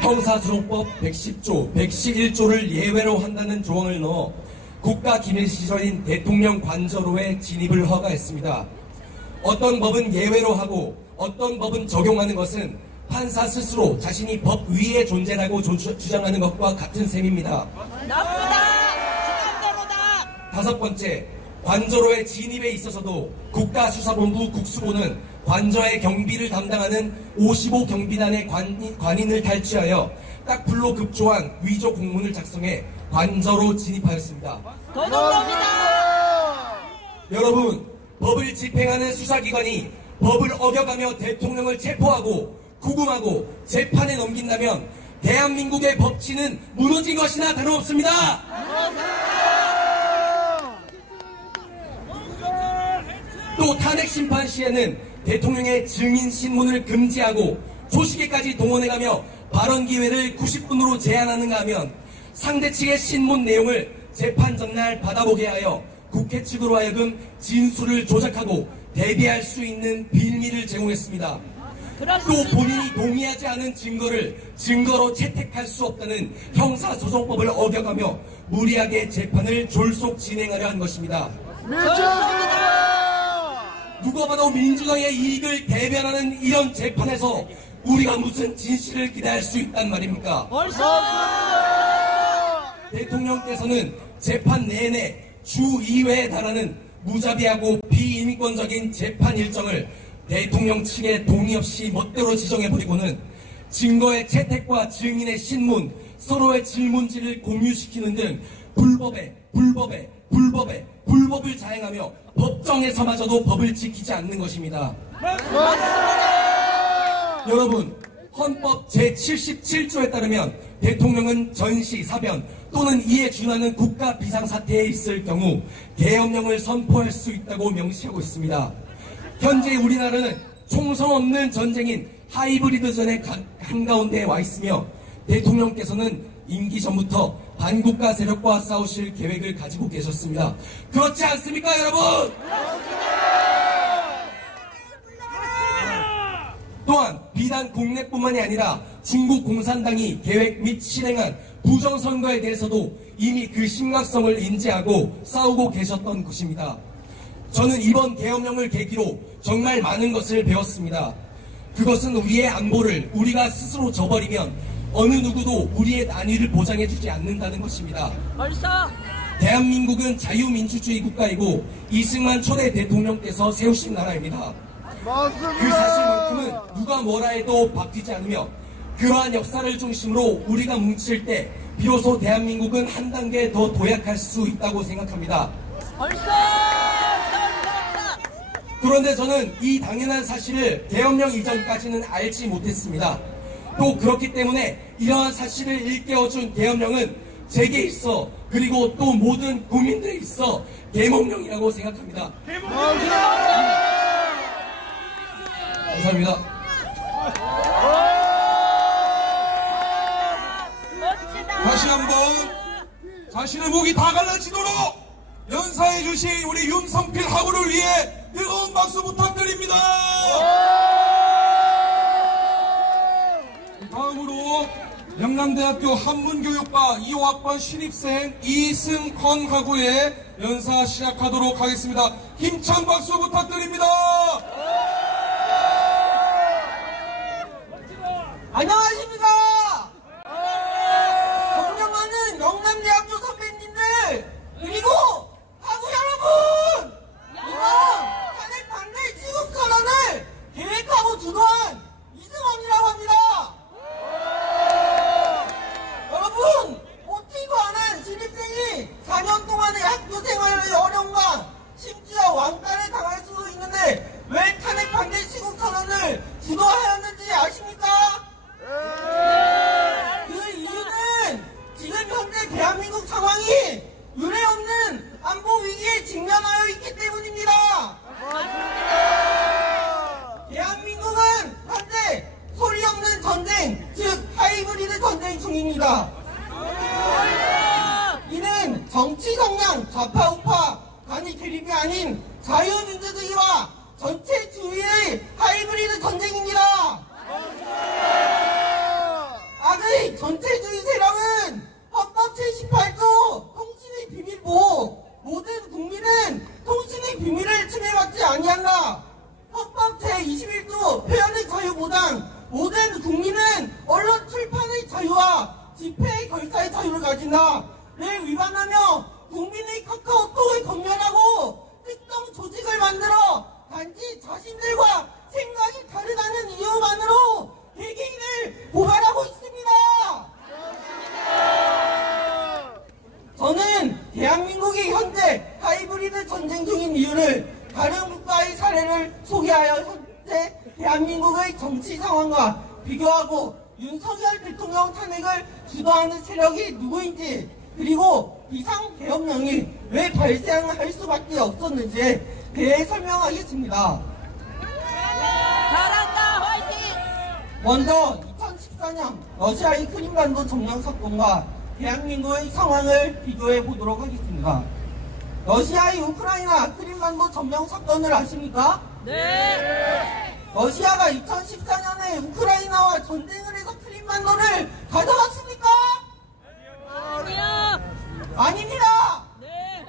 형사소송법 110조, 111조를 예외로 한다는 조항을 넣어 국가기밀시설인 대통령 관저로의 진입을 허가했습니다. 어떤 법은 예외로 하고 어떤 법은 적용하는 것은 판사 스스로 자신이 법 위에 존재라고 주장하는 것과 같은 셈입니다. 나쁘다. 시간대로다. 다섯 번째, 관저로의 진입에 있어서도 국가수사본부 국수본은 관저의 경비를 담당하는 55경비단의 관인을 탈취하여 딱불로 급조한 위조 공문을 작성해 관저로 진입하였습니다. 도둑놈이다. 여러분, 법을 집행하는 수사기관이 법을 어겨가며 대통령을 체포하고 구금하고 재판에 넘긴다면 대한민국의 법치는 무너진 것이나 다름없습니다. 또 탄핵 심판 시에는 대통령의 증인 신문을 금지하고 조식에까지 동원해가며 발언 기회를 90분으로 제한하는가 하면 상대 측의 신문 내용을 재판 전날 받아보게 하여 국회 측으로 하여금 진술을 조작하고 대비할 수 있는 빌미를 제공했습니다. 또 본인이 동의하지 않은 증거를 증거로 채택할 수 없다는 형사소송법을 어겨가며 무리하게 재판을 졸속 진행하려 한 것입니다. 누가 봐도 민주당의 이익을 대변하는 이런 재판에서 우리가 무슨 진실을 기대할 수 있단 말입니까? 대통령께서는 재판 내내 주 2회에 달하는 무자비하고 비인권적인 재판 일정을 대통령 측의 동의 없이 멋대로 지정해버리고는 증거의 채택과 증인의 신문, 서로의 질문지를 공유시키는 등 불법을 자행하며 법정에서마저도 법을 지키지 않는 것입니다. 여러분, 헌법 제77조에 따르면 대통령은 전시, 사변 또는 이에 준하는 국가 비상사태에 있을 경우 계엄령을 선포할 수 있다고 명시하고 있습니다. 현재 우리나라는 총성 없는 전쟁인 하이브리드전의 한가운데에 와 있으며 대통령께서는 임기 전부터 반국가 세력과 싸우실 계획을 가지고 계셨습니다. 그렇지 않습니까, 여러분? 또한 비단 국내뿐만이 아니라 중국 공산당이 계획 및 실행한 부정선거에 대해서도 이미 그 심각성을 인지하고 싸우고 계셨던 것입니다. 저는 이번 계엄령을 계기로 정말 많은 것을 배웠습니다. 그것은 우리의 안보를 우리가 스스로 저버리면 어느 누구도 우리의 안위를 보장해주지 않는다는 것입니다. 벌써 대한민국은 자유민주주의 국가이고 이승만 초대 대통령께서 세우신 나라입니다. 그 사실만큼은 누가 뭐라 해도 바뀌지 않으며 그러한 역사를 중심으로 우리가 뭉칠 때 비로소 대한민국은 한 단계 더 도약할 수 있다고 생각합니다. 벌써 그런데 저는 이 당연한 사실을 계엄령 이전까지는 알지 못했습니다. 또 그렇기 때문에 이러한 사실을 일깨워준 계엄령은 제게 있어 그리고 또 모든 국민들에 있어 계몽령이라고 생각합니다. 감사합니다. 멋지다. 다시 한번 자신의 목이 다 갈라지도록 연사해 주신 우리 윤성필 하구를 위해 뜨거운 박수 부탁드립니다. 다음으로 영남대학교 한문교육과 2호학번 신입생 이승헌 하구의 연사 시작하도록 하겠습니다. 힘찬 박수 부탁드립니다. 안녕하십니까? 존경하는 영남대학교 선배님들 그리고 하구 여러분! 이번 탄핵 반대 지국선언을 계획하고 주도한 이승헌이라고 합니다. 여러분, 못지도 않은 신입생이 4년 동안의 학교 생활의 어려움과 심지어 왕따를 당할 수도 있는데 왜 탄핵 반대 시국선언을 주도하였는지 아십니까? 그 이유는 지금 현재 대한민국 상황이 유례없는 안보 위기에 직면하여 있기 때문입니다. 대한민국은 현재 소리 없는 전쟁, 즉 하이브리드 전쟁 중입니다. 이는 정치 성향, 좌파 우파 간이 대립이 아닌 자유민주주의와 전체주의의 하이브리드 전쟁입니다. 악의 전체주의 세력은 헌법 제18조 통신의 비밀 보호, 모든 국민은 통신의 비밀을 침해받지 아니한다. 헌법 제21조 표현의 자유 보장, 모든 국민은 언론 출판의 자유와 집회의 결사의 자유를 가진다를 위반하며 국민의 카카오톡을 검열하고 특정 조직을 만들어 단지 자신들과 생각이 다르다는 이유만으로 개개인을 고발하고 있습니다. 저는 대한민국이 현재 하이브리드 전쟁 중인 이유를 다른 국가의 사례를 소개하여 현재 대한민국의 정치 상황과 비교하고 윤석열 대통령 탄핵을 주도하는 세력이 누구인지 그리고 비상계엄령이 왜 발생할 수밖에 없었는지에 대해 설명하겠습니다. 잘한다. 화이팅. 먼저 2014년 러시아의 크림반도 점령 사건과 대한민국의 상황을 비교해 보도록 하겠습니다. 러시아의 우크라이나 크림반도 점령 사건을 아십니까? 네. 러시아가 2014년에 우크라이나와 전쟁을 해서 크림반도를 가져갔습니까? 아니야. 아닙니다. 네.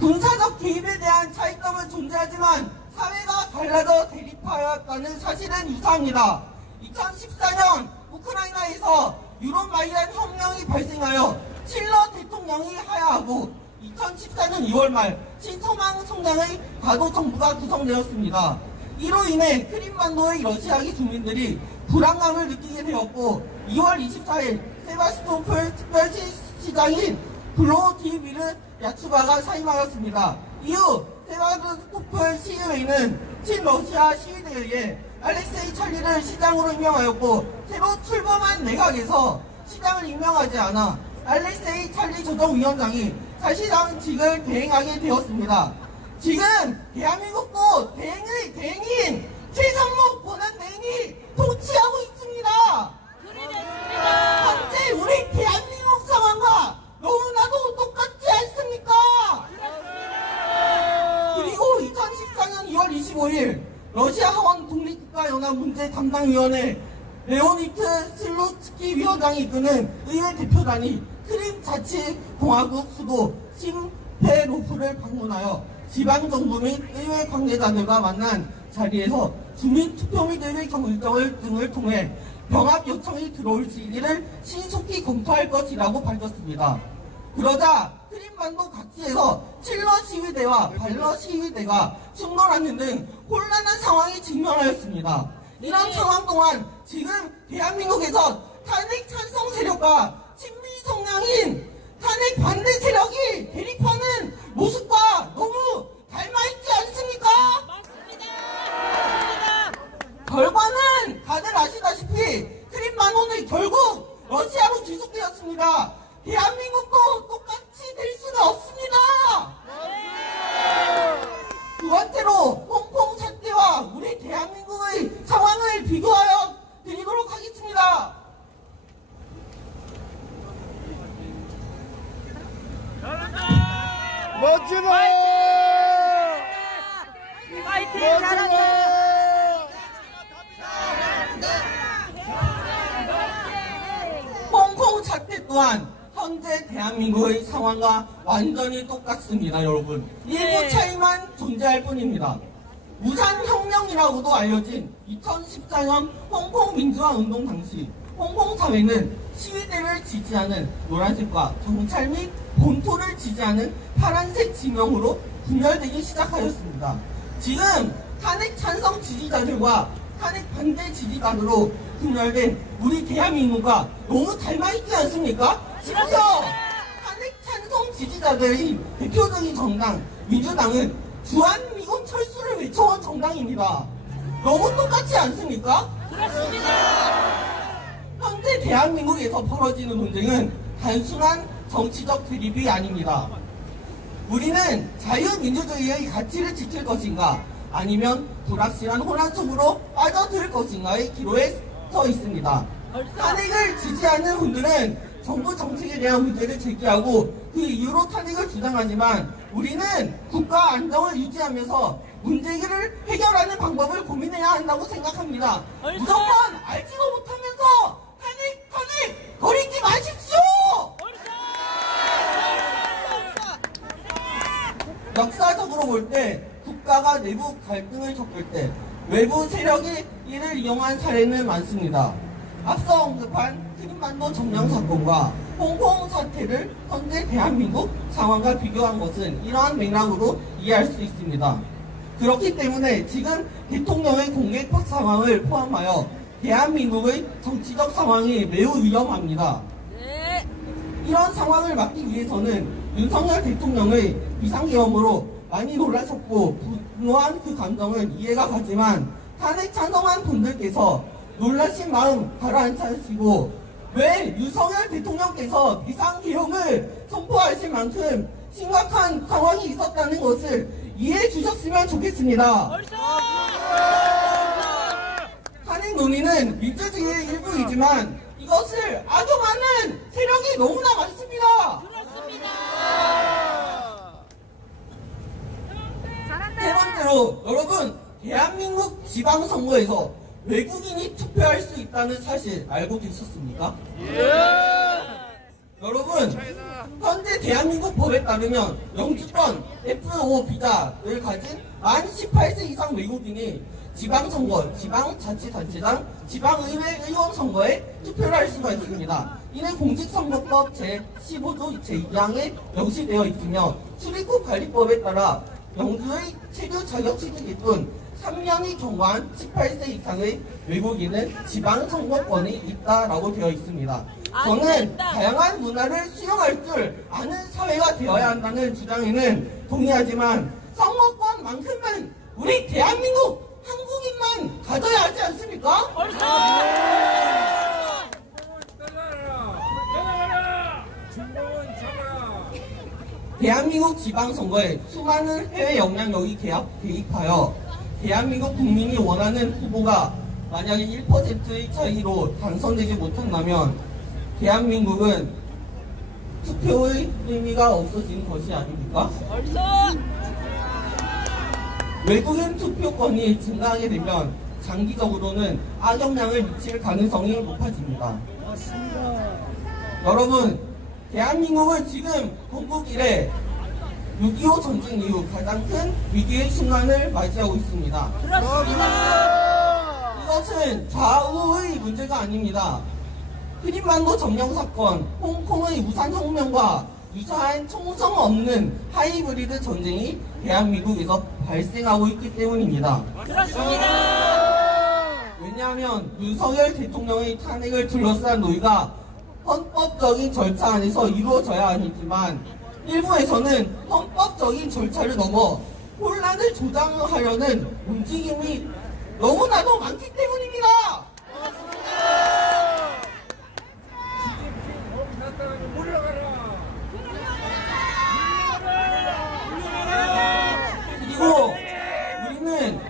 군사적 개입에 대한 차이점은 존재하지만 사회가 갈라져 대립하였다는 사실은 유사합니다. 2014년 우크라이나에서 유럽마이단 혁명이 발생하여 칠러 대통령이 하야하고 2014년 2월 말 신소망 성장의 가도 정부가 구성되었습니다. 이로 인해 크림반도의 러시아계 주민들이 불안감을 느끼게 되었고 2월 24일 세바스토폴 특별시장인 블로디미르 야츠바가 사임하였습니다. 이후 세바스토폴 시의회는 친러시아 시위대에 의해 알렉세이 찰리를 시장으로 임명하였고 새로 출범한 내각에서 시장을 임명하지 않아 알렉세이 찰리 조정위원장이 사실상직을 대행하게 되었습니다. 지금 대한민국도 대행인 최상목 권한대행이 통치하고 있습니다. 그러겠습니다. 현재 우리 대한민국 상황과 너무나도 똑같지 않습니까? 그리고 2014년 2월 25일 러시아 하원 독립국가연합 문제 담당위원회 레오니트 슬루츠키 위원장이 이끄는 의회 대표단이 크림 자치공화국 수도 심페로프를 방문하여 지방정부 및 의회 관계자들과 만난 자리에서 주민투표 및 의회 결정 등을 통해 병합 요청이 들어올 시기를 신속히 검토할 것이라고 밝혔습니다. 그러자 크림반도 각지에서 칠러 시위대와 발러 시위대가 충돌하는 등 혼란한 상황이 직면하였습니다. 이런 상황 동안 지금 대한민국에서 탄핵 찬성 세력과 친미 성향인 탄핵 반대 세력이 대립하는 모습과 너무 닮아있지 않습니까? 결과는 다들 아시다시피 크림반도는 결국 러시아로 귀속되었습니다. 대한민국도 똑같이 될 수는 없습니다. 두 번째로 홍콩 사태와 우리 대한민국의 상황을 비교하여 드리도록 하겠습니다. 멋지다! 파이팅! 잘한다! 홍콩 사태 또한 현재 대한민국의 상황과 완전히 똑같습니다, 여러분. 일부 차이만 존재할 뿐입니다. 무산혁명이라고도 알려진 2014년 홍콩 민주화 운동 당시 홍콩 사회는 시위대를 지지하는 노란색과 경찰 및 본토를 지지하는 파란색 지명으로 분열되기 시작하였습니다. 지금 탄핵 찬성 지지자들과 탄핵 반대 지지자들로 분열된 우리 대한민국과 너무 닮아있지 않습니까? 심지어 탄핵 찬성 지지자들의 대표적인 정당 민주당은 주한미군 철수를 외쳐온 정당입니다. 너무 똑같지 않습니까? 그렇습니다. 현재 대한민국에서 벌어지는 논쟁은 단순한 정치적 대립이 아닙니다. 우리는 자유민주주의의 가치를 지킬 것인가 아니면 불확실한 혼란 속으로 빠져들 것인가의 기로에 서 있습니다. 탄핵을 지지하는 분들은 정부 정책에 대한 문제를 제기하고 그 이유로 탄핵을 주장하지만 우리는 국가 안정을 유지하면서 문제를 해결하는 방법을 고민해야 한다고 생각합니다. 무조건 알지도 못하면서 탄핵 거리지 마십시오! 역사적으로 볼 때 국가가 내부 갈등을 겪을 때 외부 세력이 이를 이용한 사례는 많습니다. 앞서 언급한 크림반도 점령 사건과 홍콩 사태를 현재 대한민국 상황과 비교한 것은 이러한 맥락으로 이해할 수 있습니다. 그렇기 때문에 지금 대통령의 공개법 상황을 포함하여 대한민국의 정치적 상황이 매우 위험합니다. 이런 상황을 막기 위해서는 윤석열 대통령의 비상계엄으로 많이 놀라셨고 분노한 그 감정은 이해가 가지만 탄핵 찬성한 분들께서 놀라신 마음 가라앉히시고 왜 윤석열 대통령께서 비상계엄을 선포하실 만큼 심각한 상황이 있었다는 것을 이해해 주셨으면 좋겠습니다. 탄핵 논의는 민주주의의 일부이지만 이것을 악용하는 세력이 너무나 많습니다. 세 번째로 여러분 대한민국 지방선거에서 외국인이 투표할 수 있다는 사실 알고 계셨습니까? 여러분 현재 대한민국 법에 따르면 영주권 F5 비자를 가진 만 18세 이상 외국인이 지방선거, 지방자치단체장, 지방의회 의원 선거에 투표를 할 수가 있습니다. 이는 공직선거법 제15조 제2항에 명시되어 있으며 출입국 관리법에 따라 영주의 체류 자격 취득일 뿐 3년이 경과한 18세 이상의 외국인은 지방선거권이 있다라고 되어 있습니다. 저는 다양한 문화를 수용할 줄 아는 사회가 되어야 한다는 주장에는 동의하지만 선거권만큼은 우리 대한민국 한국인만 가져야 하지 않습니까? 대한민국 지방선거에 수많은 해외 영향력이 개입하여 대한민국 국민이 원하는 후보가 만약에 1%의 차이로 당선되지 못한다면 대한민국은 투표의 의미가 없어지는 것이 아닙니까? 외국인 투표권이 증가하게 되면 장기적으로는 악영향을 미칠 가능성이 높아집니다. 여러분, 대한민국은 지금 건국 이래 6.25 전쟁 이후 가장 큰 위기의 순간을 맞이하고 있습니다. 그렇습니다. 이것은 좌우의 문제가 아닙니다. 크림반도 점령 사건, 홍콩의 우산혁명과 유사한 총성 없는 하이브리드 전쟁이 대한민국에서 발생하고 있기 때문입니다. 그렇습니다. 왜냐하면 윤석열 대통령의 탄핵을 둘러싼 논의가 헌법적인 절차 안에서 이루어져야 하지만 일부에서는 헌법적인 절차를 넘어 혼란을 조장하려는 움직임이 너무나도 많기 때문입니다. 그리고 우리는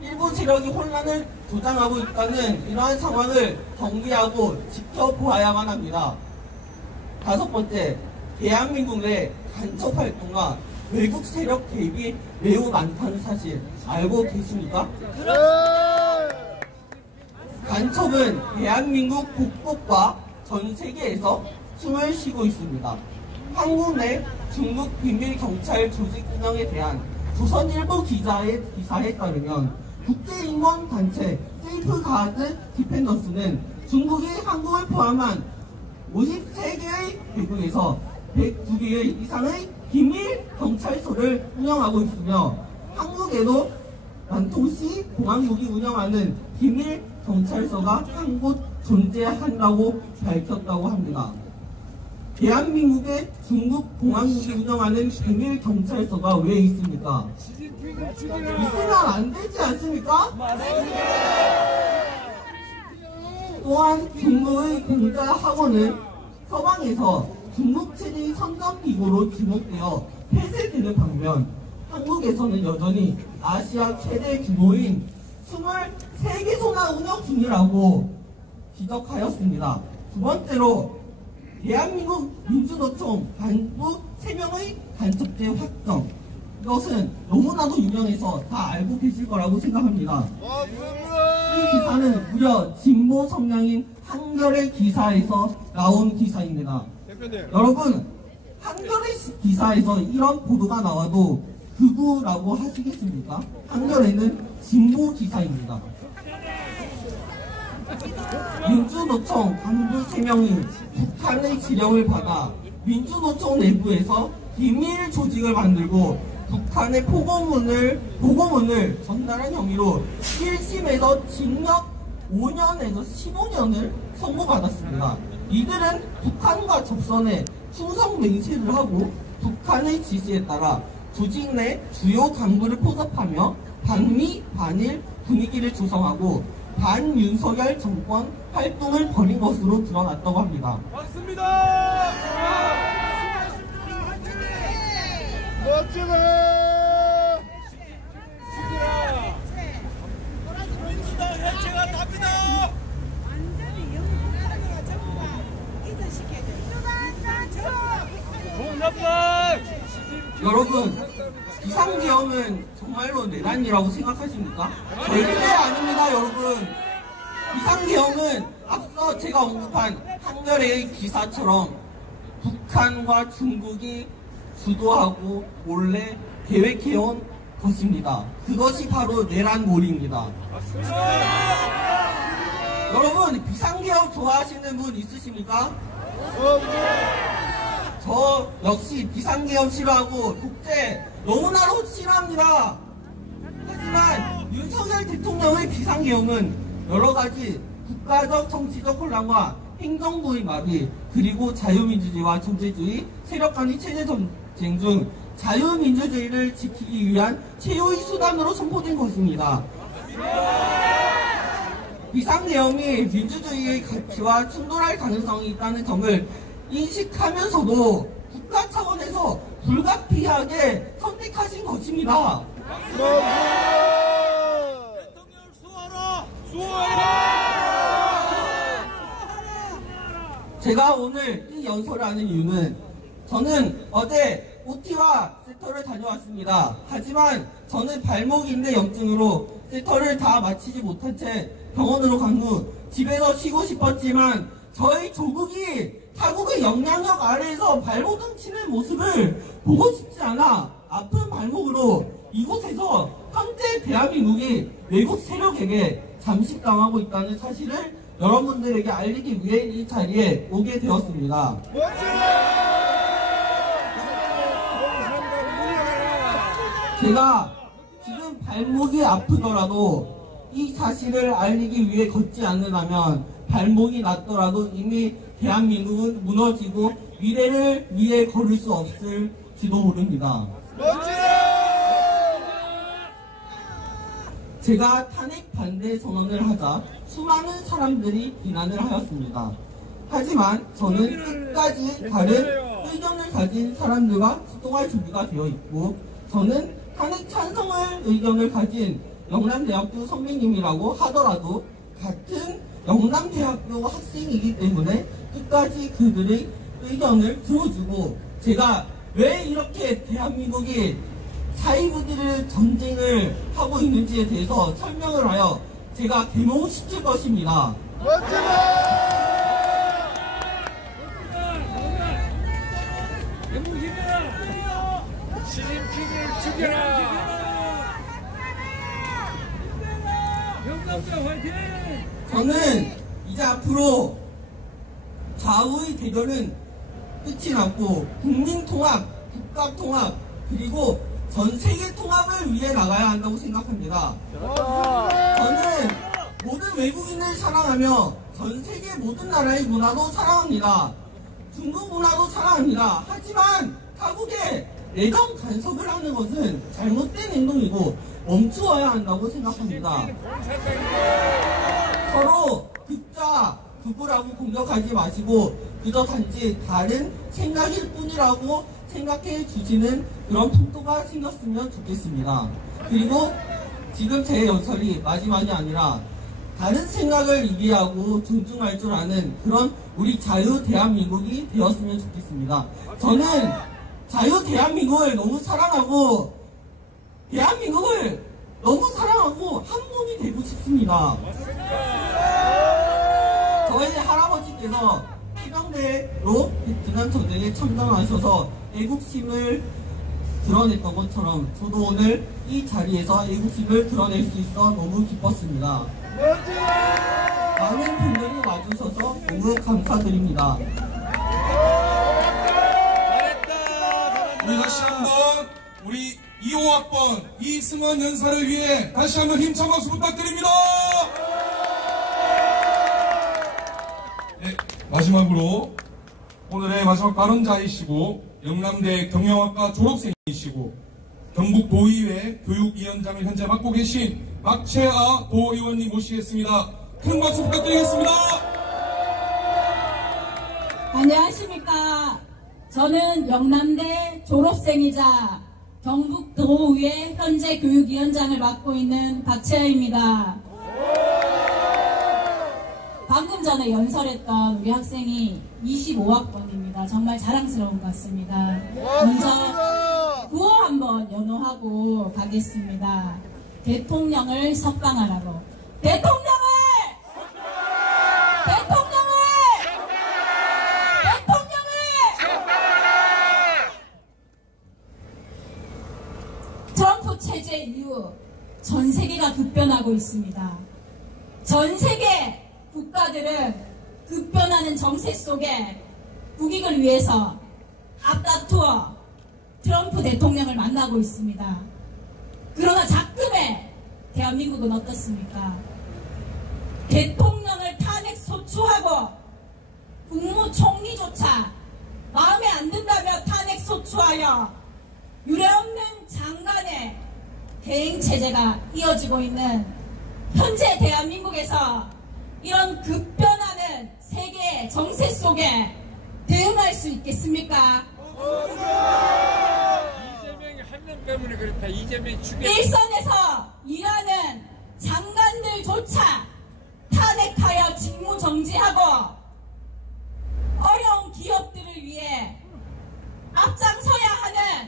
일부 세력이 혼란을 조장하고 있다는 이러한 상황을 경계하고 지켜보아야만 합니다. 다섯 번째, 대한민국 내 간첩 활동과 외국 세력 개입이 매우 많다는 사실 알고 계십니까? 간첩은 대한민국 곳곳과 전 세계에서 숨을 쉬고 있습니다. 한국 내 중국 비밀 경찰 조직 운영에 대한 조선일보 기사에 따르면 국제인권단체 세이프가드 디펜더스는 중국이 한국을 포함한 53개의 외국에서 102개의 이상의 비밀 경찰서를 운영하고 있으며 한국에도 만통시 공항국이 운영하는 비밀 경찰서가 한 곳 존재한다고 밝혔다고 합니다. 대한민국의 중국 공항국이 운영하는 비밀 경찰서가 왜 있습니까? 있으면 안 되지 않습니까? 또한 중국의 공자학원은 서방에서 중국 체제의 선전기구로 지목되어 폐쇄되는 반면 한국에서는 여전히 아시아 최대 규모인 23개소나 운영 중이라고 지적하였습니다. 두 번째로 대한민국 민주노총 간부 3명의 간첩죄 확정. 이것은 너무나도 유명해서 다 알고 계실 거라고 생각합니다. 이 기사는 무려 진보 성향인 한겨레 기사에서 나온 기사입니다. 여러분, 한겨레 기사에서 이런 보도가 나와도 극우라고 하시겠습니까? 한겨레는 진보 기사입니다. 민주노총 간부 3명이 북한의 지령을 받아 민주노총 내부에서 비밀 조직을 만들고 북한의 보고문을 전달한 혐의로 1심에서 징역 5년에서 15년을 선고받았습니다. 이들은 북한과 접선해 충성 맹세를 하고 북한의 지시에 따라 조직 내 주요 간부를 포섭하며 반미, 반일 분위기를 조성하고 반윤석열 정권 활동을 벌인 것으로 드러났다고 합니다. 맞습니다. 멋지네. 해체가 답니다. 여러분, 비상계엄은 정말로 내란이라고 생각하십니까? 절대 아닙니다, 여러분. 비상계엄은 앞서 제가 언급한 한겨레의 기사처럼 북한과 중국이 주도하고 몰래 계획해온 것입니다. 그것이 바로 내란몰이입니다. 여러분, 비상계엄 좋아하시는 분 있으십니까? 저 역시 비상계엄 싫어하고 독재 너무나도 싫어합니다. 하지만 윤석열 대통령의 비상계엄은 여러가지 국가적 정치적 혼란과 행정부의 마비 그리고 자유민주주의와 존재주의 세력 간의 체제 전쟁 중 자유민주주의를 지키기 위한 최후의 수단으로 선포된 것입니다. 비상계엄이 민주주의의 가치와 충돌할 가능성이 있다는 점을 인식하면서도 국가 차원에서 불가피하게 선택하신 것입니다. 대통령을 수호하라! 수호하라! 제가 오늘 이 연설을 하는 이유는 저는 어제 OT와 세터를 다녀왔습니다. 하지만 저는 발목인대 염증으로 세터를 다 마치지 못한 채 병원으로 간 후 집에서 쉬고 싶었지만 저희 조국이 타국의 영향력 아래에서 발버둥 치는 모습을 보고 싶지 않아 아픈 발목으로 이곳에서 현재 대한민국이 외국 세력에게 잠식당하고 있다는 사실을 여러분들에게 알리기 위해 이 자리에 오게 되었습니다. 제가 지금 발목이 아프더라도 이 사실을 알리기 위해 걷지 않는다면 발목이 났더라도 이미 대한민국은 무너지고 미래를 위해 걸을 수 없을지도 모릅니다. 제가 탄핵 반대 선언을 하자 수많은 사람들이 비난을 하였습니다. 하지만 저는 끝까지 다른 의견을 가진 사람들과 소통할 준비가 되어 있고 저는 탄핵 찬성을 의견을 가진 영남대학교 선배님이라고 하더라도 같은 영남대학교 학생이기 때문에 끝까지 그들의 의견을 들어주고 제가 왜 이렇게 대한민국이 사이버들의 전쟁을 하고 있는지에 대해서 설명을 하여 제가 개몽시킬 것입니다. 시진핑을 죽여라! 영남자 화이팅! 저는 이제 앞으로 좌우의 대결은 끝이 났고 국민통합, 국가통합, 그리고 전세계 통합을 위해 나가야 한다고 생각합니다. 저는 모든 외국인을 사랑하며 전세계 모든 나라의 문화도 사랑합니다. 중국 문화도 사랑합니다. 하지만 타국에 내정 간섭을 하는 것은 잘못된 행동이고 멈추어야 한다고 생각합니다. 서로 극자, 극우라고 공격하지 마시고 그저 단지 다른 생각일 뿐이라고 생각해 주시는 그런 풍토가 생겼으면 좋겠습니다. 그리고 지금 제 연설이 마지막이 아니라 다른 생각을 이해하고 존중할 줄 아는 그런 우리 자유 대한민국이 되었으면 좋겠습니다. 저는 자유 대한민국을 너무 사랑하고 대한민국을 너무 사랑하고 한 몸이 되고 싶습니다. 저희 할아버지께서 해병대로 베트남 전쟁에 참전하셔서 애국심을 드러냈던 것처럼 저도 오늘 이 자리에서 애국심을 드러낼 수 있어 너무 기뻤습니다. 많은 분들이 와주셔서 너무 감사드립니다. 우리 다시 한번 우리 2호학번 이승원 연사를 위해 다시 한번 힘찬 박수 부탁드립니다. 네, 마지막으로 오늘의 마지막 발언자이시고 영남대 경영학과 졸업생이시고 경북도의회 교육위원장을 현재 맡고 계신 박채아 도의원님 모시겠습니다. 큰 박수 부탁드리겠습니다. 안녕하십니까. 저는 영남대 졸업생이자 경북도의회 현재 교육위원장을 맡고 있는 박채아입니다. 방금 전에 연설했던 우리 학생이 25학번입니다. 정말 자랑스러운 것 같습니다. 먼저 구호 한번 연호하고 가겠습니다. 대통령을 석방하라고. 대통령을! 트럼프 체제 이후 전 세계가 급변하고 있습니다. 전 세계 국가들은 급변하는 정세 속에 국익을 위해서 앞다투어 트럼프 대통령을 만나고 있습니다. 그러나 작금의 대한민국은 어떻습니까? 대통령을 탄핵 소추하고 국무총리조차 마음에 안 든다며 탄핵 소추하여 유례없는 장관의 대행체제가 이어지고 있는 현재 대한민국에서 이런 급변하는 세계의 정세 속에 대응할 수 있겠습니까? 이재명이 한 명 때문에 그렇다. 이재명이 죽여. 일선에서 일하는 장관들조차 탄핵하여 직무 정지하고 어려운 기업들을 위해 앞장서야 하는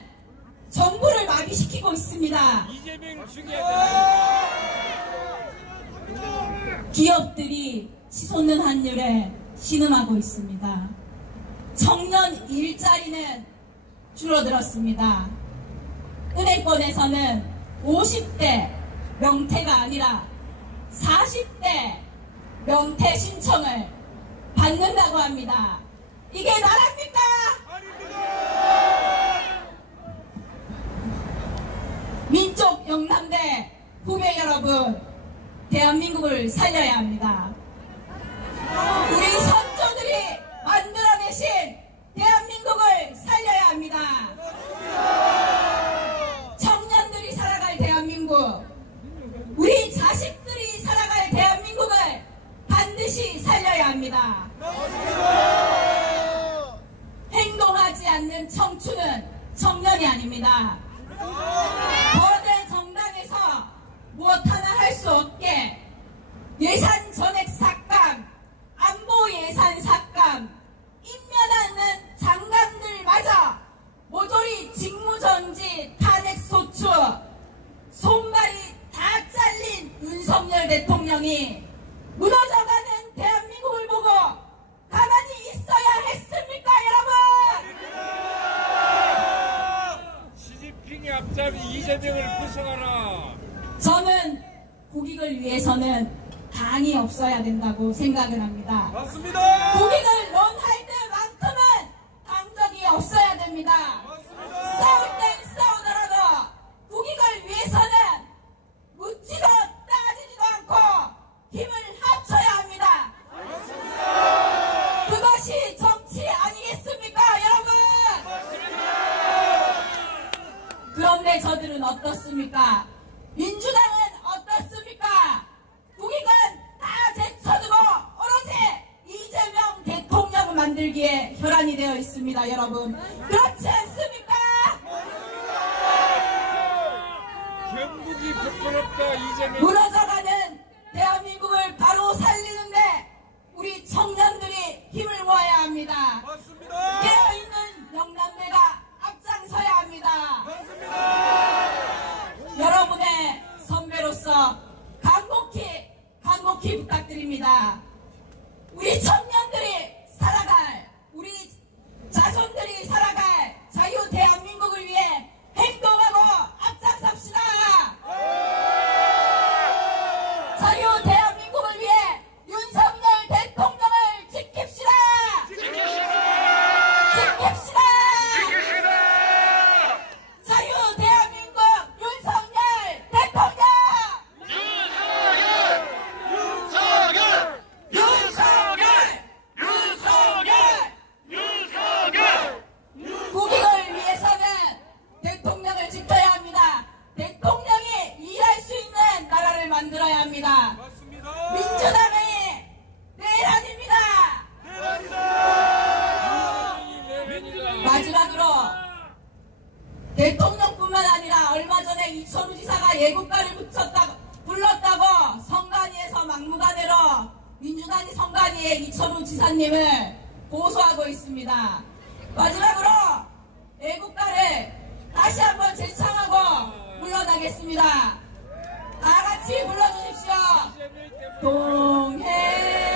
마비시키고 있습니다. 이재명을 죽여야 돼. 기업들이 치솟는 환율에 신음하고 있습니다. 청년 일자리는 줄어들었습니다. 은행권에서는 50대 명퇴가 아니라 40대 명퇴 신청을 받는다고 합니다. 이게 나라입니까? 민족 영남대 후배 여러분, 대한민국을 살려야 합니다. 우리 선조들이 만들어내신 대한민국을 살려야 합니다. 청년들이 살아갈 대한민국, 우리 자식들이 살아갈 대한민국을 반드시 살려야 합니다. 행동하지 않는 청춘은 청년이 아닙니다. 거대 정당에서 무엇 하나 할 수 없게 예산 전액 삭감, 안보 예산 삭감, 임면하는 장관들마저 모조리 직무정지, 탄핵소추, 손발이 다 잘린 윤석열 대통령이 무너져가는 대한민국을 보고 가만히 있어야 했습니까, 여러분? 시진핑의 앞잡이 이재명을 구성하라. 저는 국익을 위해서는 당이 없어야 된다고 생각을 합니다. 맞습니다. 국익을 논할 때만큼은 당적이 없어야 됩니다. 맞습니다. 싸울 땐 싸우더라도 국익을 위해서는 묻지도 따지지도 않고 힘을 합쳐야 합니다. 맞습니다. 그것이 정치 아니겠습니까, 여러분? 그런데 저들은 어떻습니까? 민주당은 어떻습니까? 국익은 다 제쳐두고 오로지 이재명 대통령 만들기에 혈안이 되어 있습니다, 여러분. 그렇지 않습니까? 경국이 부끄럽다. 이재명. 무너져가는 대한민국을 바로 살리는데 우리 청년들이 힘을 모아야 합니다. 맞습니다. 깨어있는 영남대가 앞장서야 합니다. 맞습니다. 여러분의 선배로서 간곡히 부탁드립니다. 우리 청년들이 살아갈, 우리 자손들이 살아갈 자유 대한민국을 위해 행동하고 앞장섭시다. 자유 대한민국을 위해 윤석열 대통령을 지킵시다. 지킵시다. 자유 대한민국 윤석열 대통령. 국익을 위해서는 대통령을 지켜야 합니다. 대통령이 일할 수 있는 나라를 만들어야 합니다. 맞습니다. 민주당의 내란입니다. 마지막으로 대통령뿐만 아니라 얼마 전에 이천우 지사가 예국가를 불렀다고 성관위에서 막무가내로 민주당이 성관위에 이천우 지사님을 고소하고 있습니다. 마지막으로 애국가를 다시 한번 재창하고 물러나겠습니다. 다 같이 불러주십시오. 동해